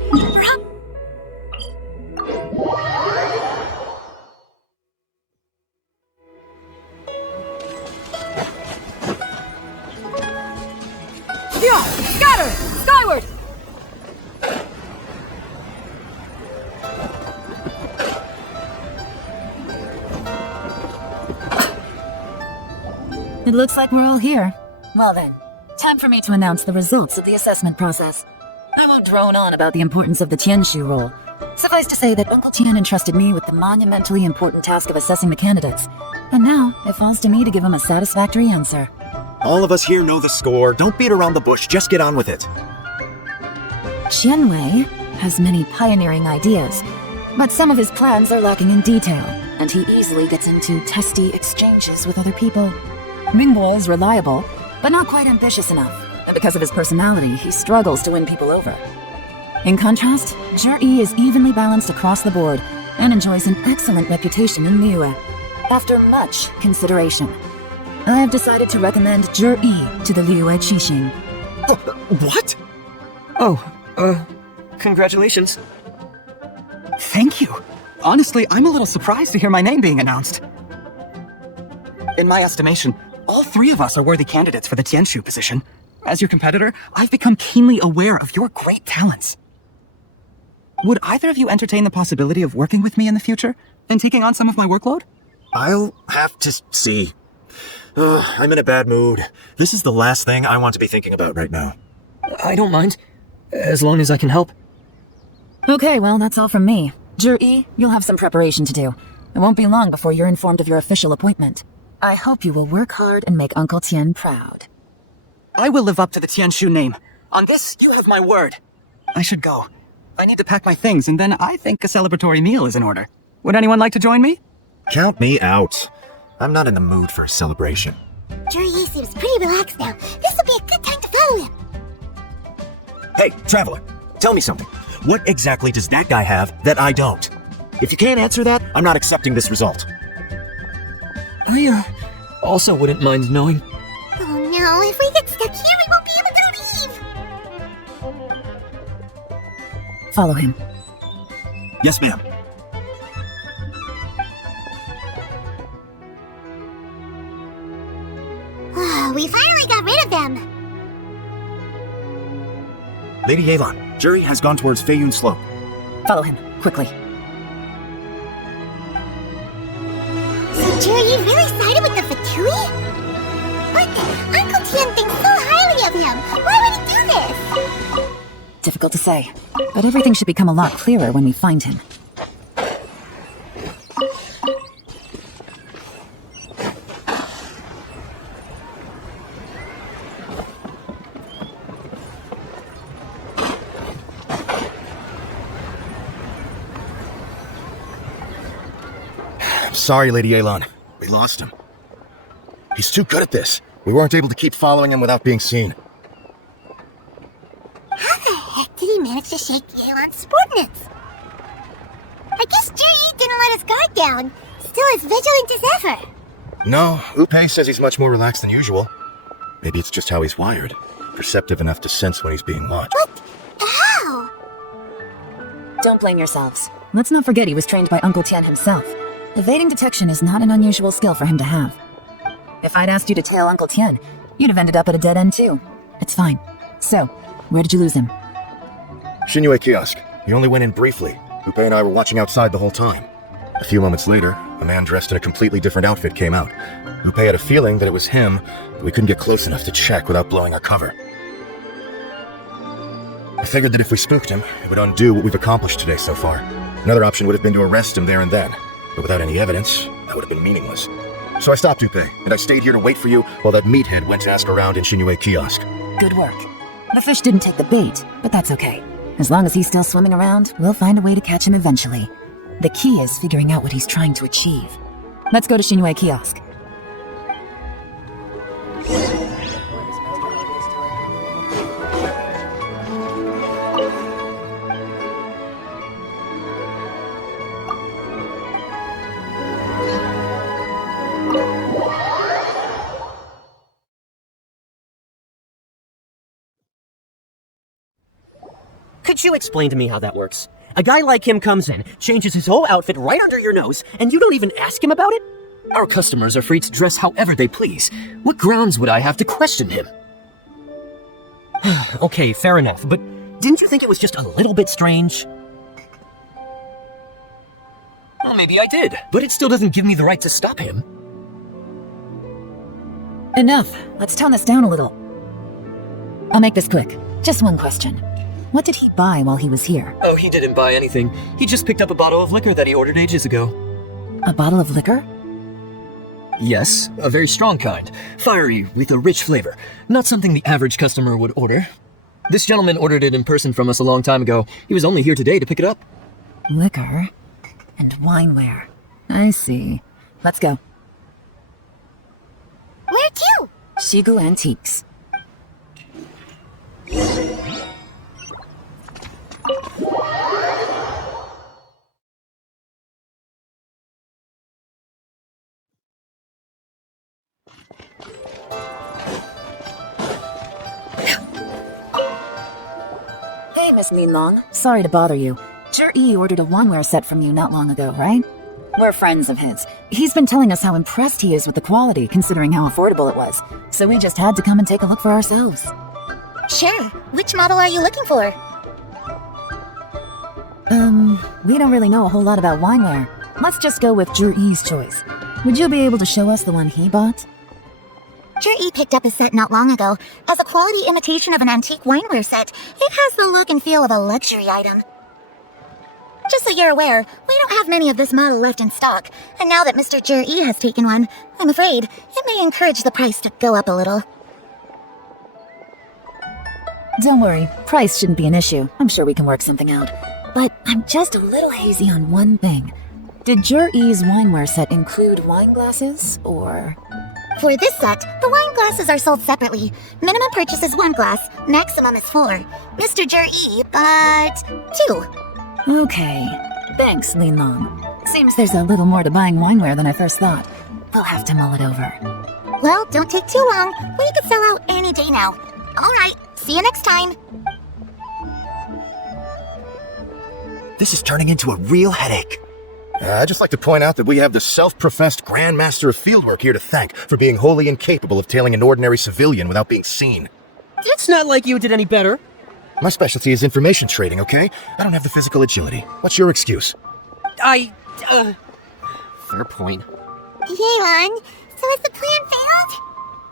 Yeah! Scatter! Skyward! It looks like we're all here. Well then, time for me to announce the results of the assessment process. I won't drone on about the importance of the Tianshu role. Suffice to say that Uncle Tian entrusted me with the monumentally important task of assessing the candidates. And now, it falls to me to give him a satisfactory answer. All of us here know the score. Don't beat around the bush, just get on with it. Qianwei has many pioneering ideas, but some of his plans are lacking in detail, and he easily gets into testy exchanges with other people. Mingbo is reliable, but not quite ambitious enough, and because of his personality, he struggles to win people over. In contrast, Zhiyi is evenly balanced across the board and enjoys an excellent reputation in Liyue. After much consideration, I have decided to recommend Zhiyi to the Liyue Qixing. What? Congratulations. Thank you. Honestly, I'm a little surprised to hear my name being announced. In my estimation, all three of us are worthy candidates for the Tianshu position. As your competitor, I've become keenly aware of your great talents. Would either of you entertain the possibility of working with me in the future and taking on some of my workload? I'll have to see. I'm in a bad mood. This is the last thing I want to be thinking about right now. I don't mind, as long as I can help. Okay, well, that's all from me. Zhiyi, you'll have some preparation to do. It won't be long before you're informed of your official appointment. I hope you will work hard and make Uncle Tian proud. I will live up to the Tianshu name. On this, you have my word. I should go. I need to pack my things, and then I think a celebratory meal is in order. Would anyone like to join me? Count me out. I'm not in the mood for a celebration. Zhiyi seems pretty relaxed now. This will be a good time to follow him. Hey, Traveler, tell me something. What exactly does that guy have that I don't? If you can't answer that, I'm not accepting this result. I, also wouldn't mind knowing. Oh no, if we get stuck here, we won't be able to leave. Follow him. Yes, ma'am. We finally got rid of them. Lady Yelan, Zhiyi has gone towards Feiyun Slope. Follow him, quickly. So Zhiyi really sided with the Fatui? What? Uncle Tian thinks so highly of him. Why would he do this? Difficult to say, but everything should become a lot clearer when we find him. Sorry, Lady Yelan. We lost him. He's too good at this. We weren't able to keep following him without being seen. How the heck did he manage to shake Yelan's subordinates? I guess Zhiyi didn't let his guard down. Still as vigilant as ever. No, Upe says he's much more relaxed than usual. Maybe it's just how he's wired. Perceptive enough to sense when he's being watched. What? How? Don't blame yourselves. Let's not forget he was trained by Uncle Tian himself. Evading detection is not an unusual skill for him to have. If I'd asked you to tail Uncle Tian, you'd have ended up at a dead end too. It's fine. So, where did you lose him? Xinyue kiosk. He only went in briefly. Upe and I were watching outside the whole time. A few moments later, a man dressed in a completely different outfit came out. Upe had a feeling that it was him, but we couldn't get close enough to check without blowing our cover. I figured that if we spooked him, it would undo what we've accomplished today so far. Another option would have been to arrest him there and then, but without any evidence, that would have been meaningless. So I stopped Upe, and I stayed here to wait for you while that meathead went to ask around in Xinyue kiosk. Good work. The fish didn't take the bait, but that's okay. As long as he's still swimming around, we'll find a way to catch him eventually. The key is figuring out what he's trying to achieve. Let's go to Xinyue kiosk. Could you explain to me how that works? A guy like him comes in, changes his whole outfit right under your nose, and you don't even ask him about it? Our customers are free to dress however they please. What grounds would I have to question him? Okay, fair enough, but didn't you think it was just a little bit strange? Well, maybe I did, but it still doesn't give me the right to stop him. Enough. Let's tone this down a little. I'll make this quick. Just one question. What did he buy while he was here? Oh, he didn't buy anything. He just picked up a bottle of liquor that he ordered ages ago. A bottle of liquor? Yes, a very strong kind. Fiery, with a rich flavor. Not something the average customer would order. This gentleman ordered it in person from us a long time ago. He was only here today to pick it up. Liquor and wineware. I see. Let's go. Where to? Shigu Antiques. Hey, Miss Linlong. Sorry to bother you. Zhiyi ordered a wineware set from you not long ago, right? We're friends of his. He's been telling us how impressed he is with the quality, considering how affordable it was. So we just had to come and take a look for ourselves. Sure. Which model are you looking for? We don't really know a whole lot about wineware. Let's just go with Zhiyi's choice. Would you be able to show us the one he bought? Zhiyi picked up a set not long ago. As a quality imitation of an antique wineware set, it has the look and feel of a luxury item. Just so you're aware, we don't have many of this model left in stock, and now that Mr. Zhiyi has taken one, I'm afraid it may encourage the price to go up a little. Don't worry, price shouldn't be an issue. I'm sure we can work something out. But I'm just a little hazy on one thing. Did Zhiyi's wineware set include wine glasses, or...? For this set, the wine glasses are sold separately. Minimum purchase is 1 glass, maximum is 4. Mr. Zhiyi bought 2. Okay. Thanks, Linlong. Seems there's a little more to buying wineware than I first thought. We'll have to mull it over. Well, don't take too long. We could sell out any day now. Alright, see you next time. This is turning into a real headache. I'd just like to point out that we have the self-professed Grand Master of Fieldwork here to thank for being wholly incapable of tailing an ordinary civilian without being seen. It's not like you did any better. My specialty is information trading, okay? I don't have the physical agility. What's your excuse? Fair point. Yelan, so has the plan failed?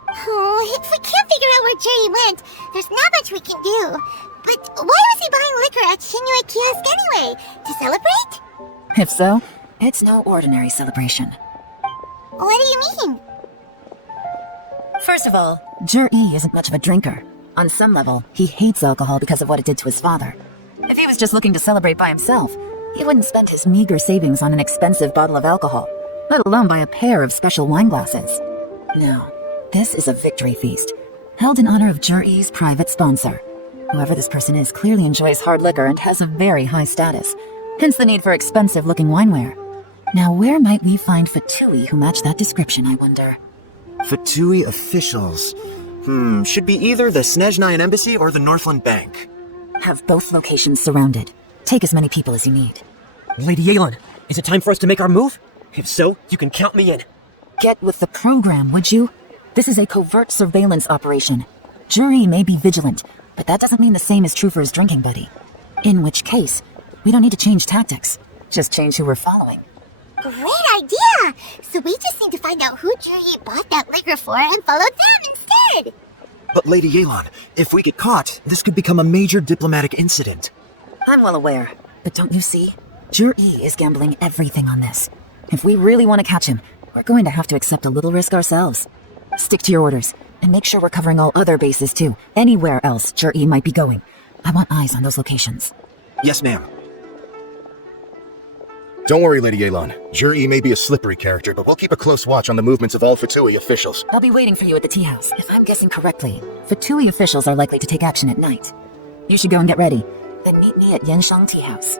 Oh, if we can't figure out where Jerry went, there's not much we can do. But why was he buying liquor at Xinyue kiosk anyway? To celebrate? If so, it's no ordinary celebration. What do you mean? First of all, Zhiyi isn't much of a drinker. On some level, he hates alcohol because of what it did to his father. If he was just looking to celebrate by himself, he wouldn't spend his meager savings on an expensive bottle of alcohol, let alone buy a pair of special wine glasses. No, this is a victory feast, held in honor of Zhiyi's private sponsor. Whoever this person is clearly enjoys hard liquor and has a very high status, hence the need for expensive-looking wineware. Now, where might we find Fatui who match that description, I wonder? Fatui officials. Should be either the Snezhnayan Embassy or the Northland Bank. Have both locations surrounded. Take as many people as you need. Lady Yelan, is it time for us to make our move? If so, you can count me in. Get with the program, would you? This is a covert surveillance operation. Zhiyi may be vigilant, but that doesn't mean the same is true for his drinking buddy. In which case, we don't need to change tactics. Just change who we're following. Great idea! So we just need to find out who Zhiyi bought that liquor for and follow them instead! But Lady Yelan, if we get caught, this could become a major diplomatic incident. I'm well aware, but don't you see? Zhiyi is gambling everything on this. If we really want to catch him, we're going to have to accept a little risk ourselves. Stick to your orders, and make sure we're covering all other bases too. Anywhere else Zhiyi might be going. I want eyes on those locations. Yes, ma'am. Don't worry, Lady Yelan. Zhiyi may be a slippery character, but we'll keep a close watch on the movements of all Fatui officials. I'll be waiting for you at the tea house. If I'm guessing correctly, Fatui officials are likely to take action at night. You should go and get ready. Then meet me at Yanshang Tea House.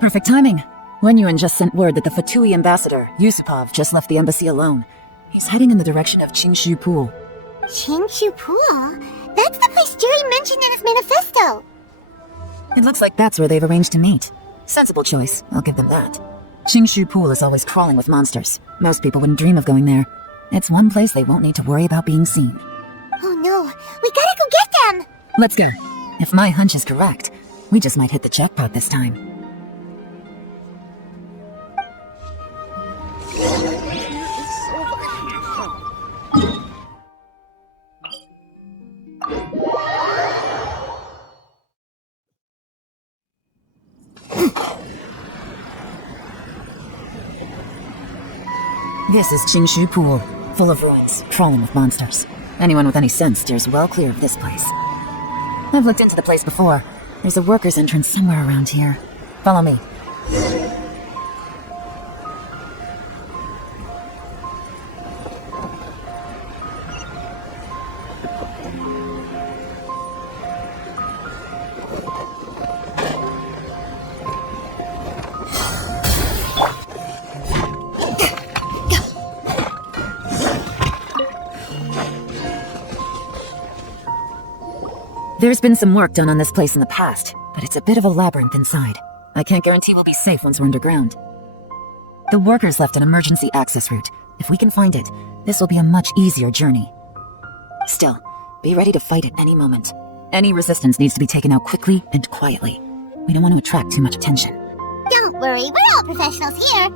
Perfect timing. Wenyuan just sent word that the Fatui ambassador, Yusupov, just left the embassy alone. He's heading in the direction of Qingshu Pool. Qingshu Pool? That's the place Jerry mentioned in his manifesto. It looks like that's where they've arranged to meet. Sensible choice, I'll give them that. Qingshu Pool is always crawling with monsters. Most people wouldn't dream of going there. It's one place they won't need to worry about being seen. Oh no, we gotta go get them! Let's go. If my hunch is correct, we just might hit the jackpot this time. This is Qingshu Pool, full of ruins, crawling with monsters. Anyone with any sense steers well clear of this place. I've looked into the place before. There's a worker's entrance somewhere around here. Follow me. There's been some work done on this place in the past, but it's a bit of a labyrinth inside. I can't guarantee we'll be safe once we're underground. The workers left an emergency access route. If we can find it, this will be a much easier journey. Still, be ready to fight at any moment. Any resistance needs to be taken out quickly and quietly. We don't want to attract too much attention. Don't worry, we're all professionals here.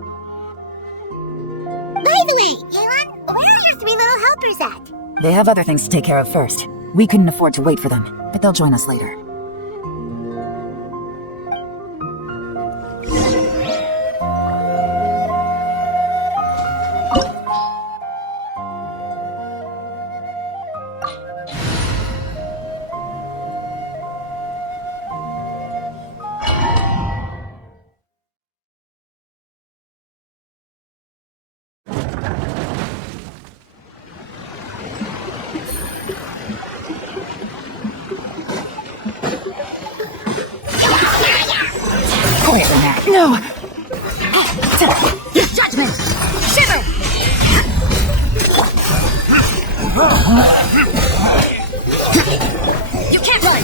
By the way, Yelan, where are your 3 little helpers at? They have other things to take care of first. We couldn't afford to wait for them, but they'll join us later. No! Judgment! Shiver! You can't run!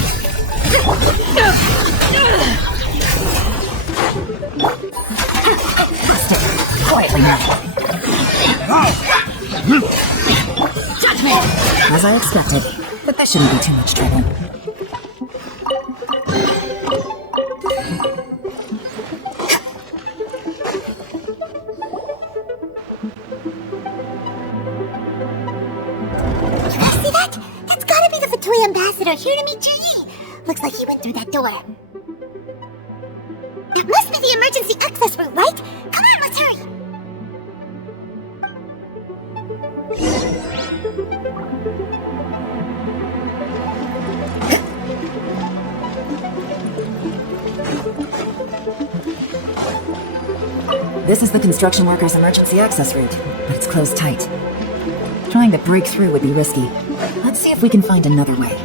Quietly now. Judgment! As I expected, but this shouldn't be too much trouble. Ambassador here to meet Zhiyi. Looks like he went through that door. That must be the emergency access route, right? Come on, let's hurry. This is the construction workers' emergency access route, but it's closed tight. Trying to break through would be risky. Let's see if we can find another way.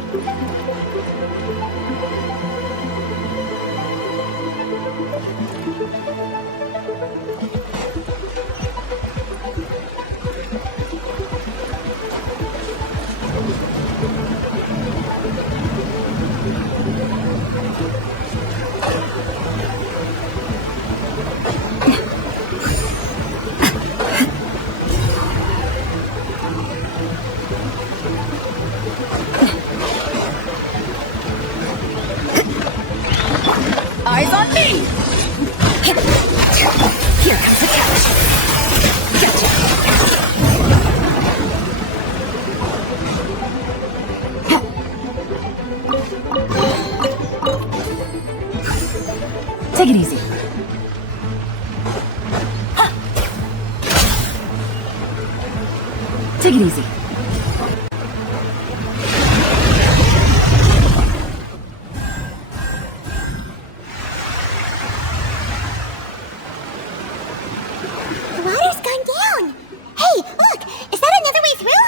Eyes on me! Here comes the catch. Gotcha. Take it easy. Take it easy. The water's gone down. Hey, look! Is that another way through?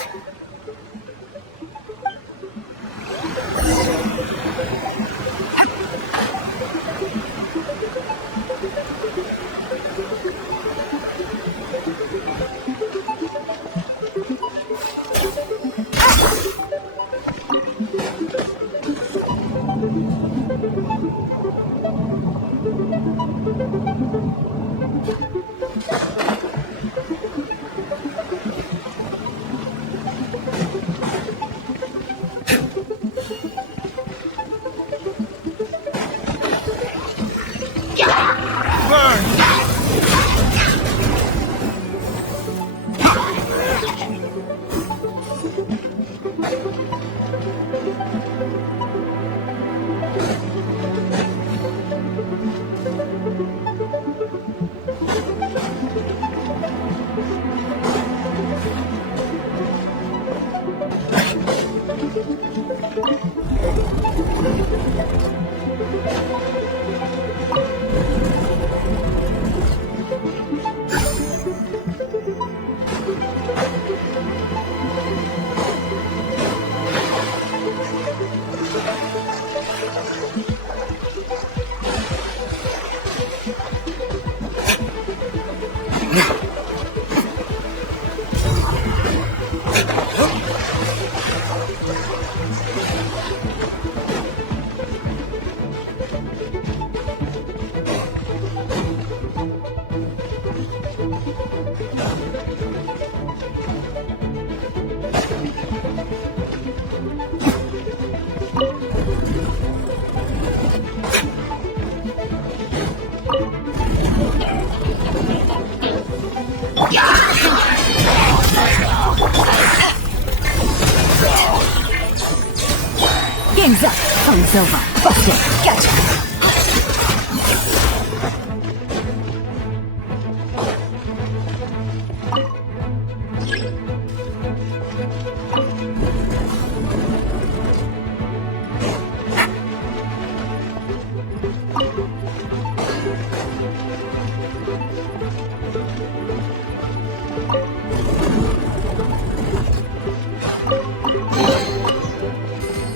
Game's up. Phone's over. Bust it. Gotcha.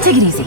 Take it easy.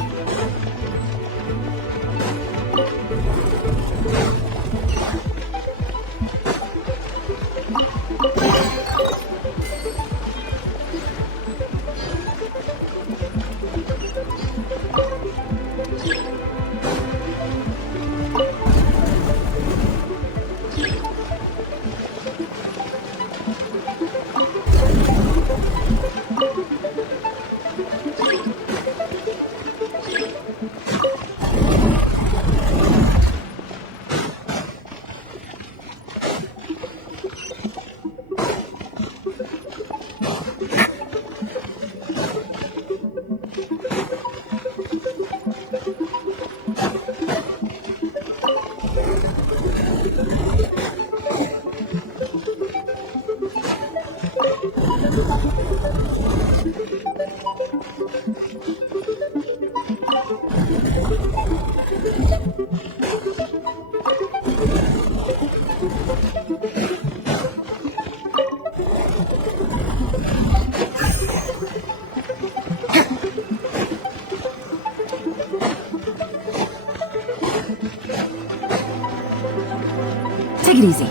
Take it easy.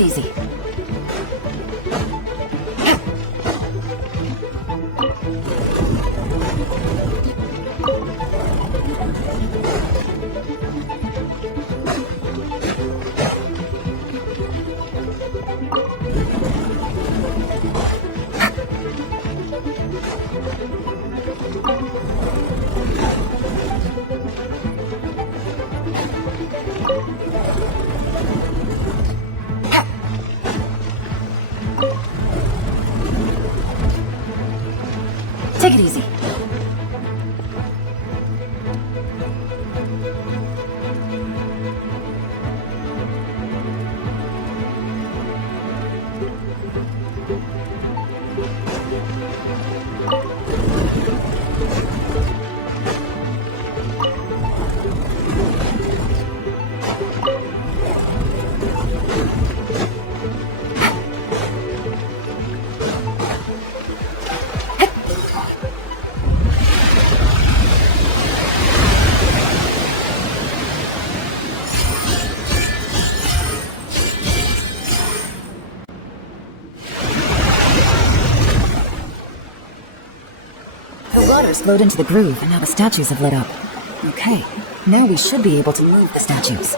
it easy. Take it easy. Water's flowed into the groove, and now the statues have lit up. Okay, now we should be able to move the statues.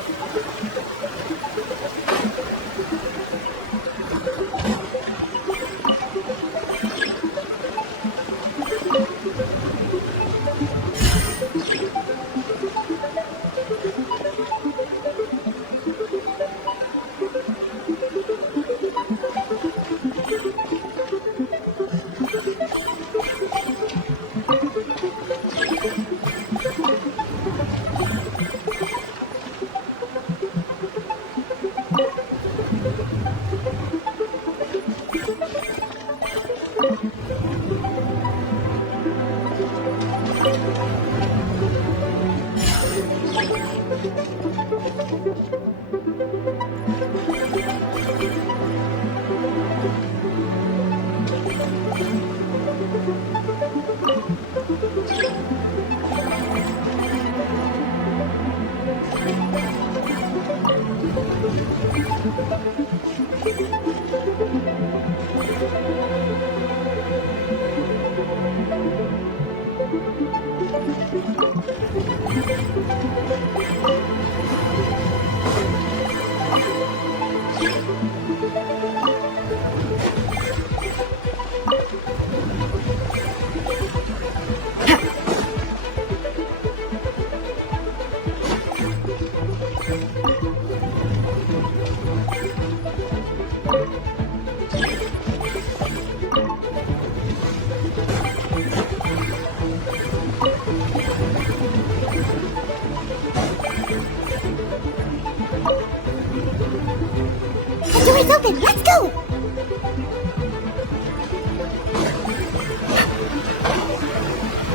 The door's open! Let's go!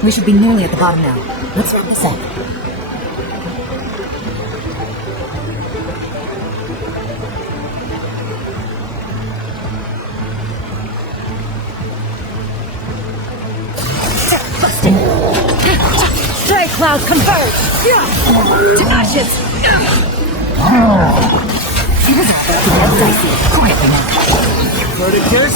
We should be nearly at the bottom now. Let's wrap this up. Stray cloud converge! To ashes! Verdigers?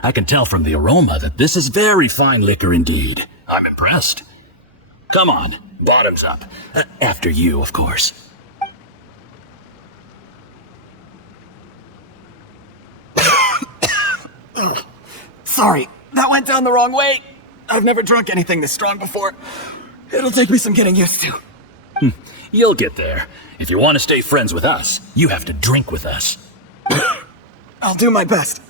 I can tell from the aroma that this is very fine liquor indeed. I'm impressed. Come on, bottoms up. After you, of course. Sorry, that went down the wrong way. I've never drunk anything this strong before. It'll take me some getting used to. You'll get there. If you want to stay friends with us, you have to drink with us. I'll do my best.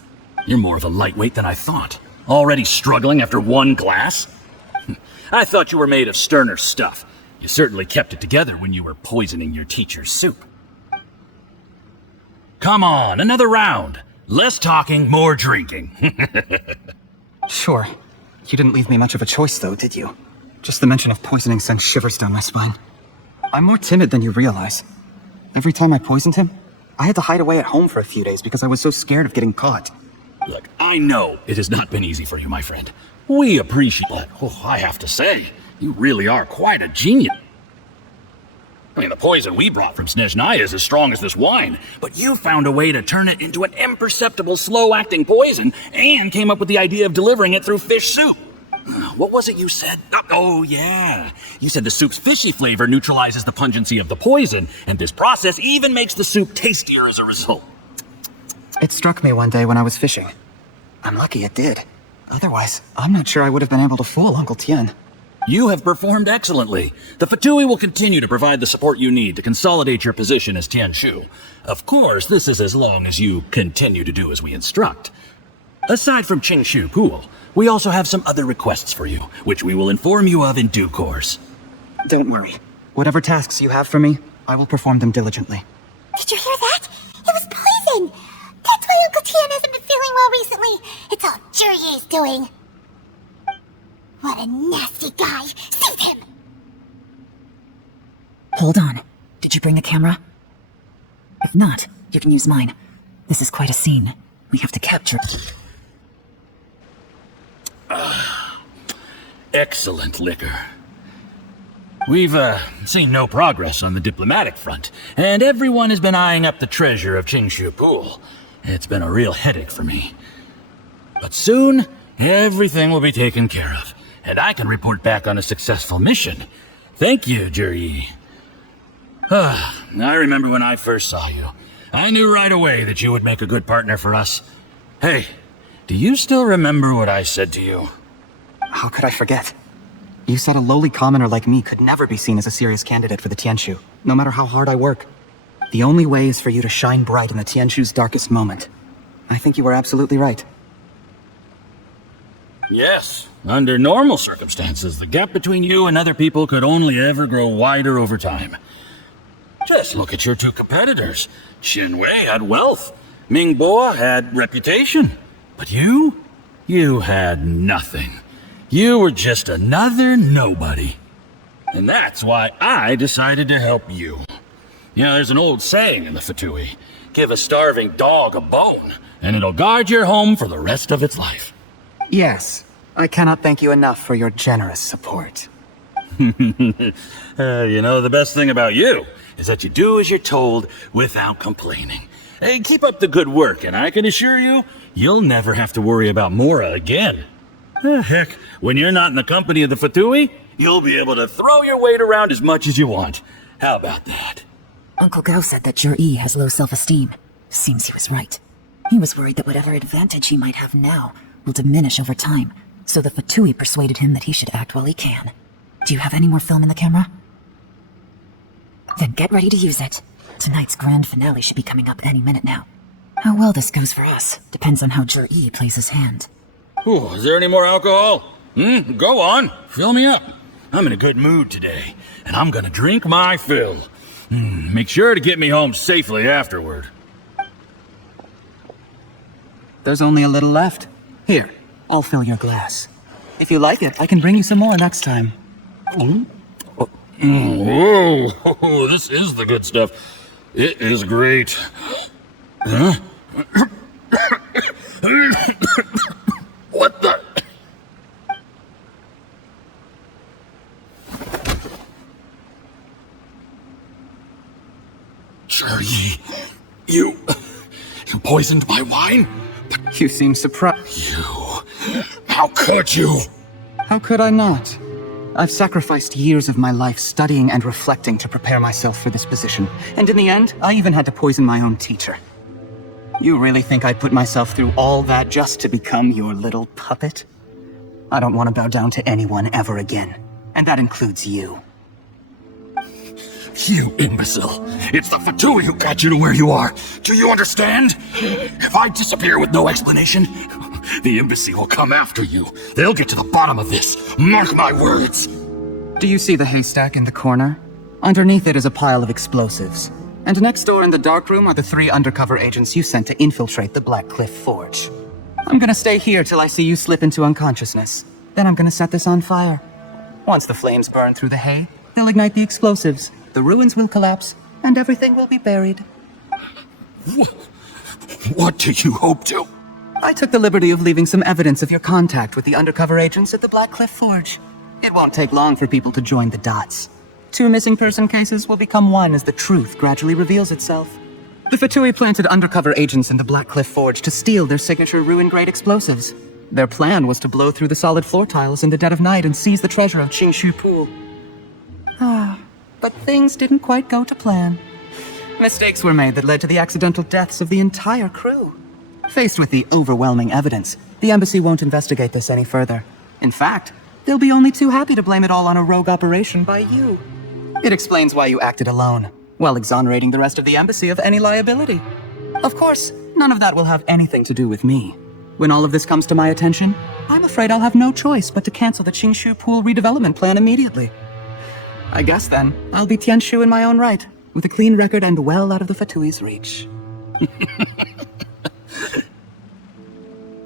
You're more of a lightweight than I thought. Already struggling after one glass? I thought you were made of sterner stuff. You certainly kept it together when you were poisoning your teacher's soup. Come on, another round. Less talking, more drinking. Sure. You didn't leave me much of a choice, though, did you? Just the mention of poisoning sends shivers down my spine. I'm more timid than you realize. Every time I poisoned him, I had to hide away at home for a few days because I was so scared of getting caught. Look, I know it has not been easy for you, my friend. We appreciate that. Oh, I have to say, you really are quite a genius. I mean, the poison we brought from Snezhnaya is as strong as this wine, but you found a way to turn it into an imperceptible, slow-acting poison and came up with the idea of delivering it through fish soup. What was it you said? Oh, yeah. You said the soup's fishy flavor neutralizes the pungency of the poison, and this process even makes the soup tastier as a result. It struck me one day when I was fishing. I'm lucky it did. Otherwise, I'm not sure I would have been able to fool Uncle Tian. You have performed excellently. The Fatui will continue to provide the support you need to consolidate your position as Tianshu. Of course, this is as long as you continue to do as we instruct. Aside from Qingshu Pool, we also have some other requests for you, which we will inform you of in due course. Don't worry. Whatever tasks you have for me, I will perform them diligently. Did you hear that? It was poison! That's why Uncle Tian hasn't been feeling well recently. It's all Zhiyi's doing. What a nasty guy! Save him! Hold on. Did you bring the camera? If not, you can use mine. This is quite a scene. We have to capture... Excellent liquor. We've, seen no progress on the diplomatic front, and everyone has been eyeing up the treasure of Qingshu Pool. It's been a real headache for me. But soon, everything will be taken care of, and I can report back on a successful mission. Thank you, Zhiyi. I remember when I first saw you. I knew right away that you would make a good partner for us. Hey, do you still remember what I said to you? How could I forget? You said a lowly commoner like me could never be seen as a serious candidate for the Tianshu, no matter how hard I work. The only way is for you to shine bright in the Tianshu's darkest moment. I think you were absolutely right. Yes. Under normal circumstances, the gap between you and other people could only ever grow wider over time. Just look at your two competitors. Qinwei had wealth. Mingbo had reputation. But you had nothing. You were just another nobody. And that's why I decided to help you. You know, there's an old saying in the Fatui. Give a starving dog a bone, and it'll guard your home for the rest of its life. Yes. I cannot thank you enough for your generous support. You know, the best thing about you is that you do as you're told without complaining. Hey, keep up the good work, and I can assure you, you'll never have to worry about Mora again. Heck, when you're not in the company of the Fatui, you'll be able to throw your weight around as much as you want. How about that? Uncle Gao said that Zhiyi has low self-esteem. Seems he was right. He was worried that whatever advantage he might have now will diminish over time, so the Fatui persuaded him that he should act while he can. Do you have any more film in the camera? Then get ready to use it. Tonight's grand finale should be coming up any minute now. How well this goes for us depends on how Zhiyi plays his hand. Ooh, is there any more alcohol? Go on, fill me up. I'm in a good mood today, and I'm gonna drink my fill. Make sure to get me home safely afterward. There's only a little left. Here, I'll fill your glass. If you like it, I can bring you some more next time. Whoa, this is the good stuff. It is great. Huh? What the? Zhiyi, you poisoned my wine? You seem surprised. How could you? How could I not? I've sacrificed years of my life studying and reflecting to prepare myself for this position, and in the end, I even had to poison my own teacher. You really think I'd put myself through all that just to become your little puppet? I don't want to bow down to anyone ever again, and that includes you. You imbecile! It's the Fatui who got you to where you are! Do you understand? If I disappear with no explanation, the embassy will come after you. They'll get to the bottom of this. Mark my words! Do you see the haystack in the corner? Underneath it is a pile of explosives. And next door in the dark room are the 3 undercover agents you sent to infiltrate the Black Cliff Forge. I'm gonna stay here till I see you slip into unconsciousness. Then I'm gonna set this on fire. Once the flames burn through the hay, they'll ignite the explosives, the ruins will collapse, and everything will be buried. What do you hope to? I took the liberty of leaving some evidence of your contact with the undercover agents at the Black Cliff Forge. It won't take long for people to join the dots. 2 missing person cases will become one as the truth gradually reveals itself. The Fatui planted undercover agents in the Black Cliff Forge to steal their signature ruin-grade explosives. Their plan was to blow through the solid floor tiles in the dead of night and seize the treasure of Qingshu Pool. But things didn't quite go to plan. Mistakes were made that led to the accidental deaths of the entire crew. Faced with the overwhelming evidence, the embassy won't investigate this any further. In fact, they'll be only too happy to blame it all on a rogue operation by you. It explains why you acted alone, while exonerating the rest of the embassy of any liability. Of course, none of that will have anything to do with me. When all of this comes to my attention, I'm afraid I'll have no choice but to cancel the Qingshu Pool redevelopment plan immediately. I guess then, I'll be Tianshu in my own right, with a clean record and well out of the Fatui's reach.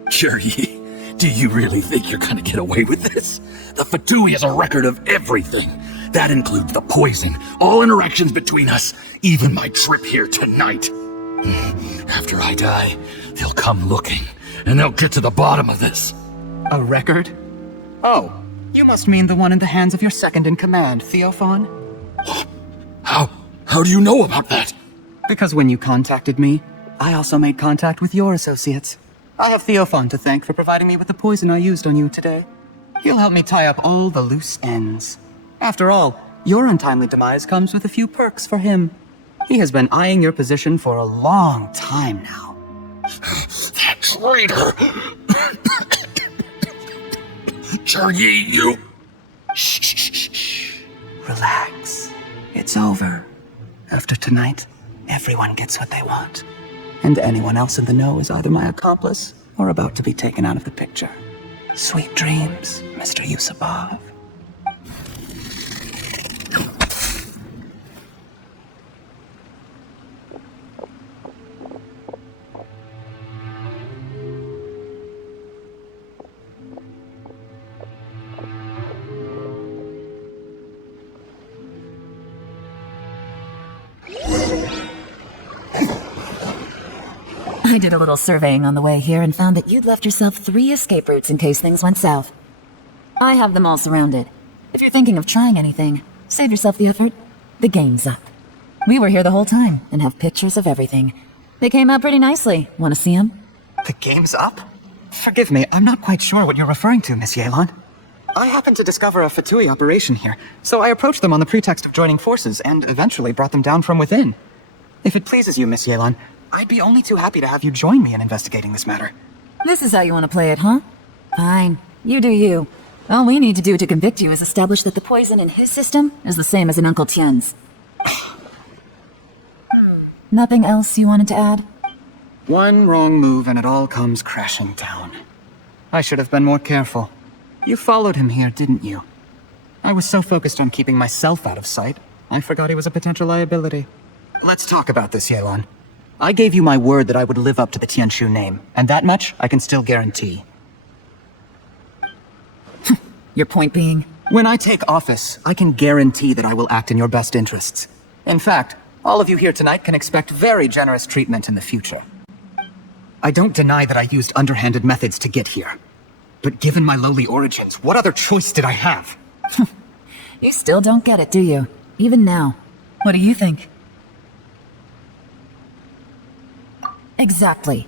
Zhiyi, do you really think you're gonna get away with this? The Fatui has a record of everything. That includes the poison, all interactions between us, even my trip here tonight. After I die, they'll come looking, and they'll get to the bottom of this. A record? Oh, you must mean the one in the hands of your second-in-command, Theophan? How do you know about that? Because when you contacted me, I also made contact with your associates. I have Theophan to thank for providing me with the poison I used on you today. He'll help me tie up all the loose ends. After all, your untimely demise comes with a few perks for him. He has been eyeing your position for a long time now. That traitor! Zhiyi, you... Shh. Relax. It's over. After tonight, everyone gets what they want. And anyone else in the know is either my accomplice or about to be taken out of the picture. Sweet dreams, Mr. Yusupov. I did a little surveying on the way here and found that you'd left yourself 3 escape routes in case things went south. I have them all surrounded. If you're thinking of trying anything, save yourself the effort. The game's up. We were here the whole time and have pictures of everything. They came out pretty nicely. Want to see them? The game's up? Forgive me, I'm not quite sure what you're referring to, Miss Yelan. I happened to discover a Fatui operation here, so I approached them on the pretext of joining forces and eventually brought them down from within. If it pleases you, Miss Yelan, I'd be only too happy to have you join me in investigating this matter. This is how you want to play it, huh? Fine. You do you. All we need to do to convict you is establish that the poison in his system is the same as in Uncle Tian's. Nothing else you wanted to add? One wrong move and it all comes crashing down. I should have been more careful. You followed him here, didn't you? I was so focused on keeping myself out of sight, I forgot he was a potential liability. Let's talk about this, Yelan. I gave you my word that I would live up to the Tianshu name, and that much I can still guarantee. Your point being? When I take office, I can guarantee that I will act in your best interests. In fact, all of you here tonight can expect very generous treatment in the future. I don't deny that I used underhanded methods to get here. But given my lowly origins, what other choice did I have? You still don't get it, do you? Even now. What do you think? Exactly.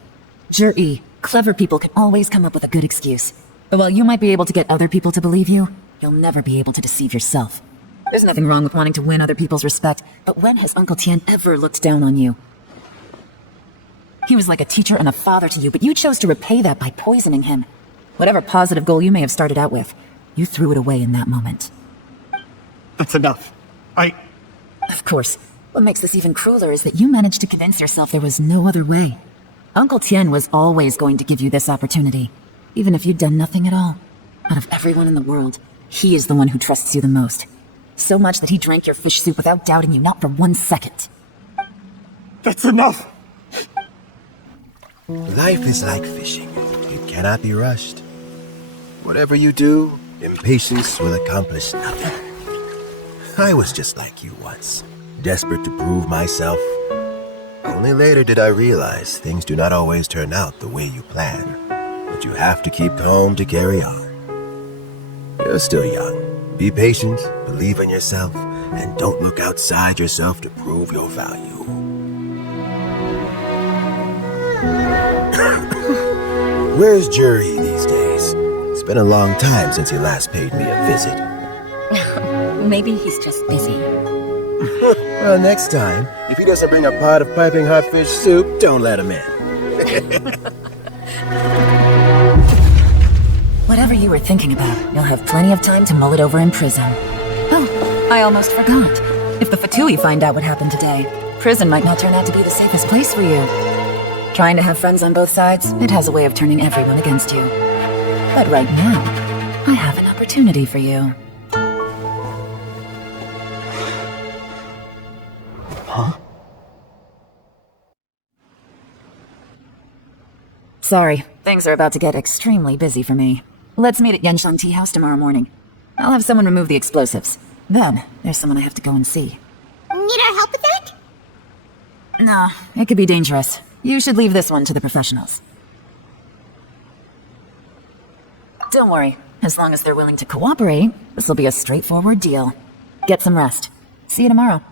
Zhiyi, clever people can always come up with a good excuse. But while you might be able to get other people to believe you, you'll never be able to deceive yourself. There's nothing wrong with wanting to win other people's respect, but when has Uncle Tian ever looked down on you? He was like a teacher and a father to you, but you chose to repay that by poisoning him. Whatever positive goal you may have started out with, you threw it away in that moment. That's enough. Of course. What makes this even crueler is that you managed to convince yourself there was no other way. Uncle Tian was always going to give you this opportunity, even if you'd done nothing at all. Out of everyone in the world, he is the one who trusts you the most. So much that he drank your fish soup without doubting you, not for 1 second. That's enough! Life is like fishing. It cannot be rushed. whatever you do, impatience will accomplish nothing. I was just like you once, desperate to prove myself. Only later did I realize things do not always turn out the way you plan, but you have to keep calm to carry on. You're still young. Be patient, believe in yourself, and don't look outside yourself to prove your value. Where's Zhiyi these days? It's been a long time since he last paid me a visit. Maybe he's just busy. Well, next time, if he doesn't bring a pot of piping hot fish soup, don't let him in. Whatever you were thinking about, you'll have plenty of time to mull it over in prison. Oh, I almost forgot. If the Fatui find out what happened today, prison might not turn out to be the safest place for you. Trying to have friends on both sides, it has a way of turning everyone against you. But right now, I have an opportunity for you. Huh? Sorry, things are about to get extremely busy for me. Let's meet at Genshin Tea House tomorrow morning. I'll have someone remove the explosives. Then, there's someone I have to go and see. Need our help with that? No, it could be dangerous. You should leave this one to the professionals. Don't worry. As long as they're willing to cooperate, this will be a straightforward deal. Get some rest. See you tomorrow.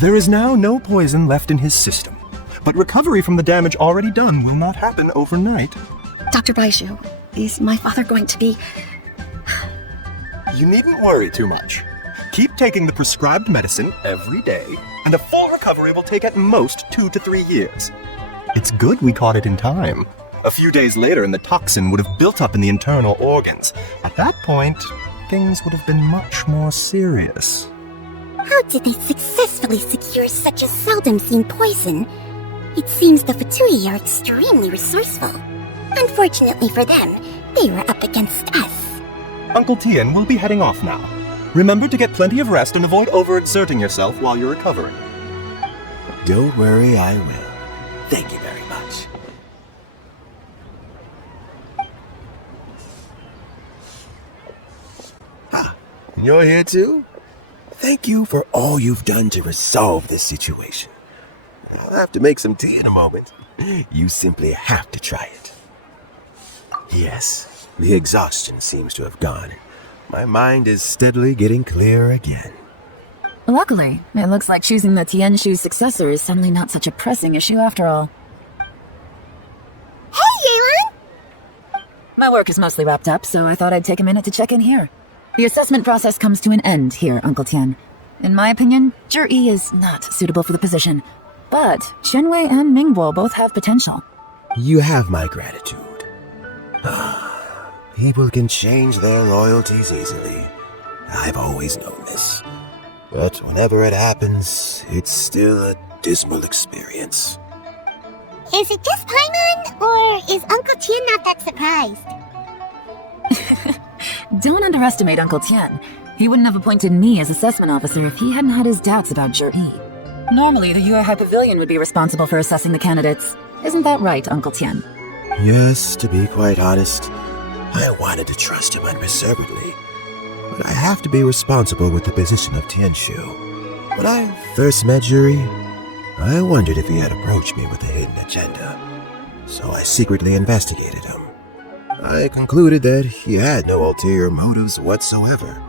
There is now no poison left in his system, but recovery from the damage already done will not happen overnight. Dr. Baishu, is my father going to be... You needn't worry too much. Keep taking the prescribed medicine every day, and a full recovery will take at most 2 to 3 years. It's good we caught it in time. A few days later, and the toxin would have built up in the internal organs. At that point, things would have been much more serious. How did they successfully secure such a seldom-seen poison? It seems the Fatui are extremely resourceful. Unfortunately for them, they were up against us. Uncle Tian will be heading off now. Remember to get plenty of rest and avoid overexerting yourself while you're recovering. Don't worry, I will. Thank you very much. Ah, you're here too? Thank you for all you've done to resolve this situation. I'll have to make some tea in a moment. You simply have to try it. Yes, the exhaustion seems to have gone. My mind is steadily getting clearer again. Luckily, it looks like choosing the Tianshu's successor is suddenly not such a pressing issue after all. Hey, Yelan! My work is mostly wrapped up, so I thought I'd take a minute to check in here. The assessment process comes to an end here, Uncle Tian. In my opinion, Zhiyi is not suitable for the position, but Shenwei and Mingbo both have potential. You have my gratitude. People can change their loyalties easily. I've always known this. But whenever it happens, it's still a dismal experience. Is it just Paimon, or is Uncle Tian not that surprised? Don't underestimate Uncle Tian. He wouldn't have appointed me as assessment officer if he hadn't had his doubts about Zhiyi. Normally, the Liyue High Pavilion would be responsible for assessing the candidates. Isn't that right, Uncle Tian? Yes, to be quite honest, I wanted to trust him unreservedly. But I have to be responsible with the position of Tianshu. When I first met Zhiyi, I wondered if he had approached me with a hidden agenda. So I secretly investigated him. I concluded that he had no ulterior motives whatsoever.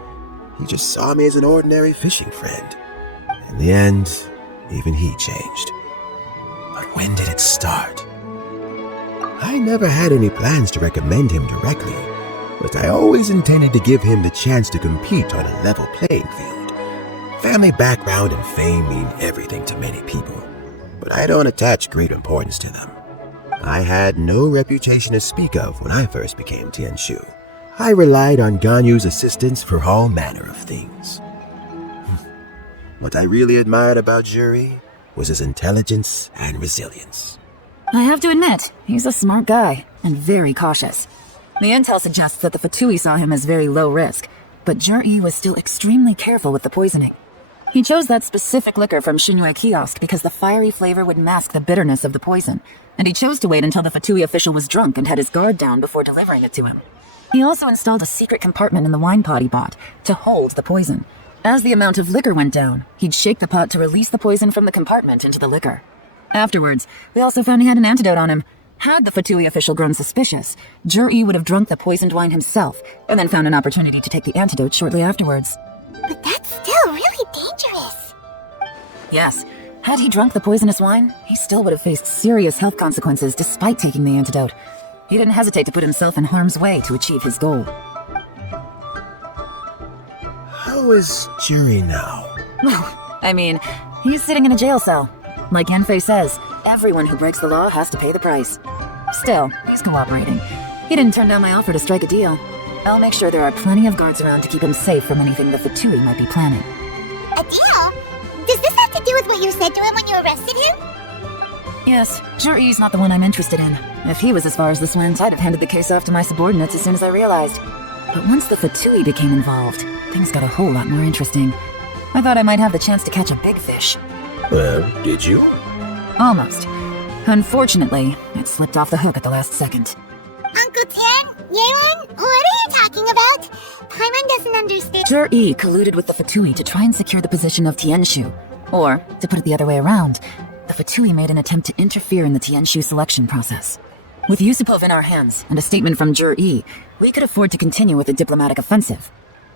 He just saw me as an ordinary fishing friend. In the end, even he changed. But when did it start? I never had any plans to recommend him directly, but I always intended to give him the chance to compete on a level playing field. Family background and fame mean everything to many people, but I don't attach great importance to them. I had no reputation to speak of when I first became Tianshu. I relied on Ganyu's assistance for all manner of things. What I really admired about Zhiyi was his intelligence and resilience. I have to admit, he's a smart guy, and very cautious. The intel suggests that the Fatui saw him as very low risk, but Zhiyi was still extremely careful with the poisoning. He chose that specific liquor from Yue kiosk because the fiery flavor would mask the bitterness of the poison, and he chose to wait until the Fatui official was drunk and had his guard down before delivering it to him. He also installed a secret compartment in the wine pot he bought to hold the poison. As the amount of liquor went down, he'd shake the pot to release the poison from the compartment into the liquor. Afterwards, we also found he had an antidote on him. Had the Fatui official grown suspicious, Zhiyi would have drunk the poisoned wine himself, and then found an opportunity to take the antidote shortly afterwards. But that's still really dangerous. Yes, had he drunk the poisonous wine, he still would have faced serious health consequences despite taking the antidote. He didn't hesitate to put himself in harm's way to achieve his goal. How is Zhiyi now? Well, I mean, he's sitting in a jail cell. Like Yanfei says, everyone who breaks the law has to pay the price. Still, he's cooperating. He didn't turn down my offer to strike a deal. I'll make sure there are plenty of guards around to keep him safe from anything the Fatui might be planning. A deal? Does this have to do with what you said to him when you arrested him? Yes, Zhiyi's not the one I'm interested in. If he was as far as this went, I'd have handed the case off to my subordinates as soon as I realized. But once the Fatui became involved, things got a whole lot more interesting. I thought I might have the chance to catch a big fish. Well, did you? Almost. Unfortunately, it slipped off the hook at the last second. Uncle Tian? Yelan? What are you talking about? Paimon doesn't understand. Zhiyi colluded with the Fatui to try and secure the position of Tianshu. Or, to put it the other way around, the Fatui made an attempt to interfere in the Tianshu selection process. With Yusupov in our hands and a statement from Zhiyi, we could afford to continue with the diplomatic offensive.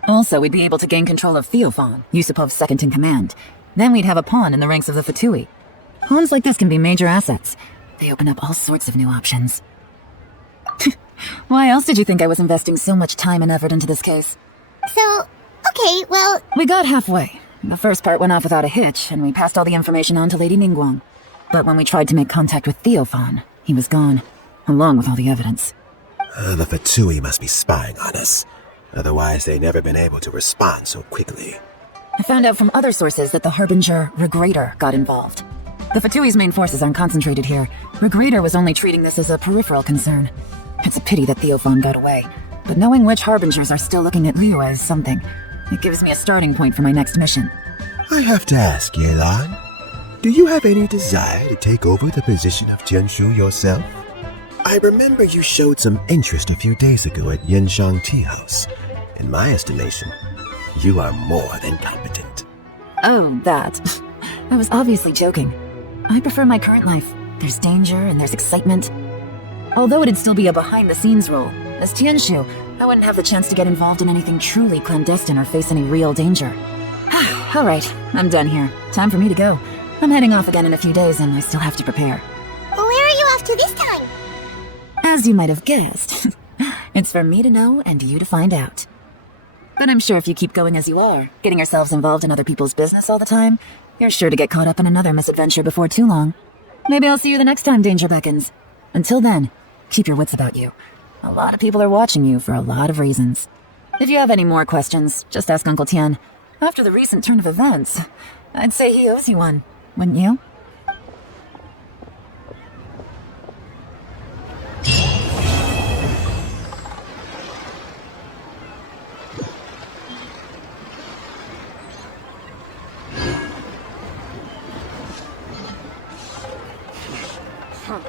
Also, we'd be able to gain control of Theophan, Yusupov's second-in-command. Then we'd have a pawn in the ranks of the Fatui. Pawns like this can be major assets. They open up all sorts of new options. Why else did you think I was investing so much time and effort into this case? So, okay, well... We got halfway. The first part went off without a hitch, and we passed all the information on to Lady Ningguang. But when we tried to make contact with Theophan, he was gone, along with all the evidence. The Fatui must be spying on us. Otherwise, they'd never been able to respond so quickly. I found out from other sources that the Harbinger, Regrator, got involved. The Fatui's main forces aren't concentrated here. Regrator was only treating this as a peripheral concern. It's a pity that Theophan got away, but knowing which Harbingers are still looking at Liyue is something. It gives me a starting point for my next mission. I have to ask, Yelan, do you have any desire to take over the position of Tianshu yourself? I remember you showed some interest a few days ago at Yenshang Tea House. In my estimation, you are more than competent. Oh, that. I was obviously joking. I prefer my current life. There's danger and there's excitement. Although it'd still be a behind-the-scenes role, as Tianshu, I wouldn't have the chance to get involved in anything truly clandestine or face any real danger. All right, I'm done here. Time for me to go. I'm heading off again in a few days and I still have to prepare. Where are you off to this time? As you might have guessed, it's for me to know and you to find out. But I'm sure if you keep going as you are, getting yourselves involved in other people's business all the time, you're sure to get caught up in another misadventure before too long. Maybe I'll see you the next time danger beckons. Until then, keep your wits about you. A lot of people are watching you for a lot of reasons. If you have any more questions, just ask Uncle Tian. After the recent turn of events, I'd say he owes you one, wouldn't you? Huh.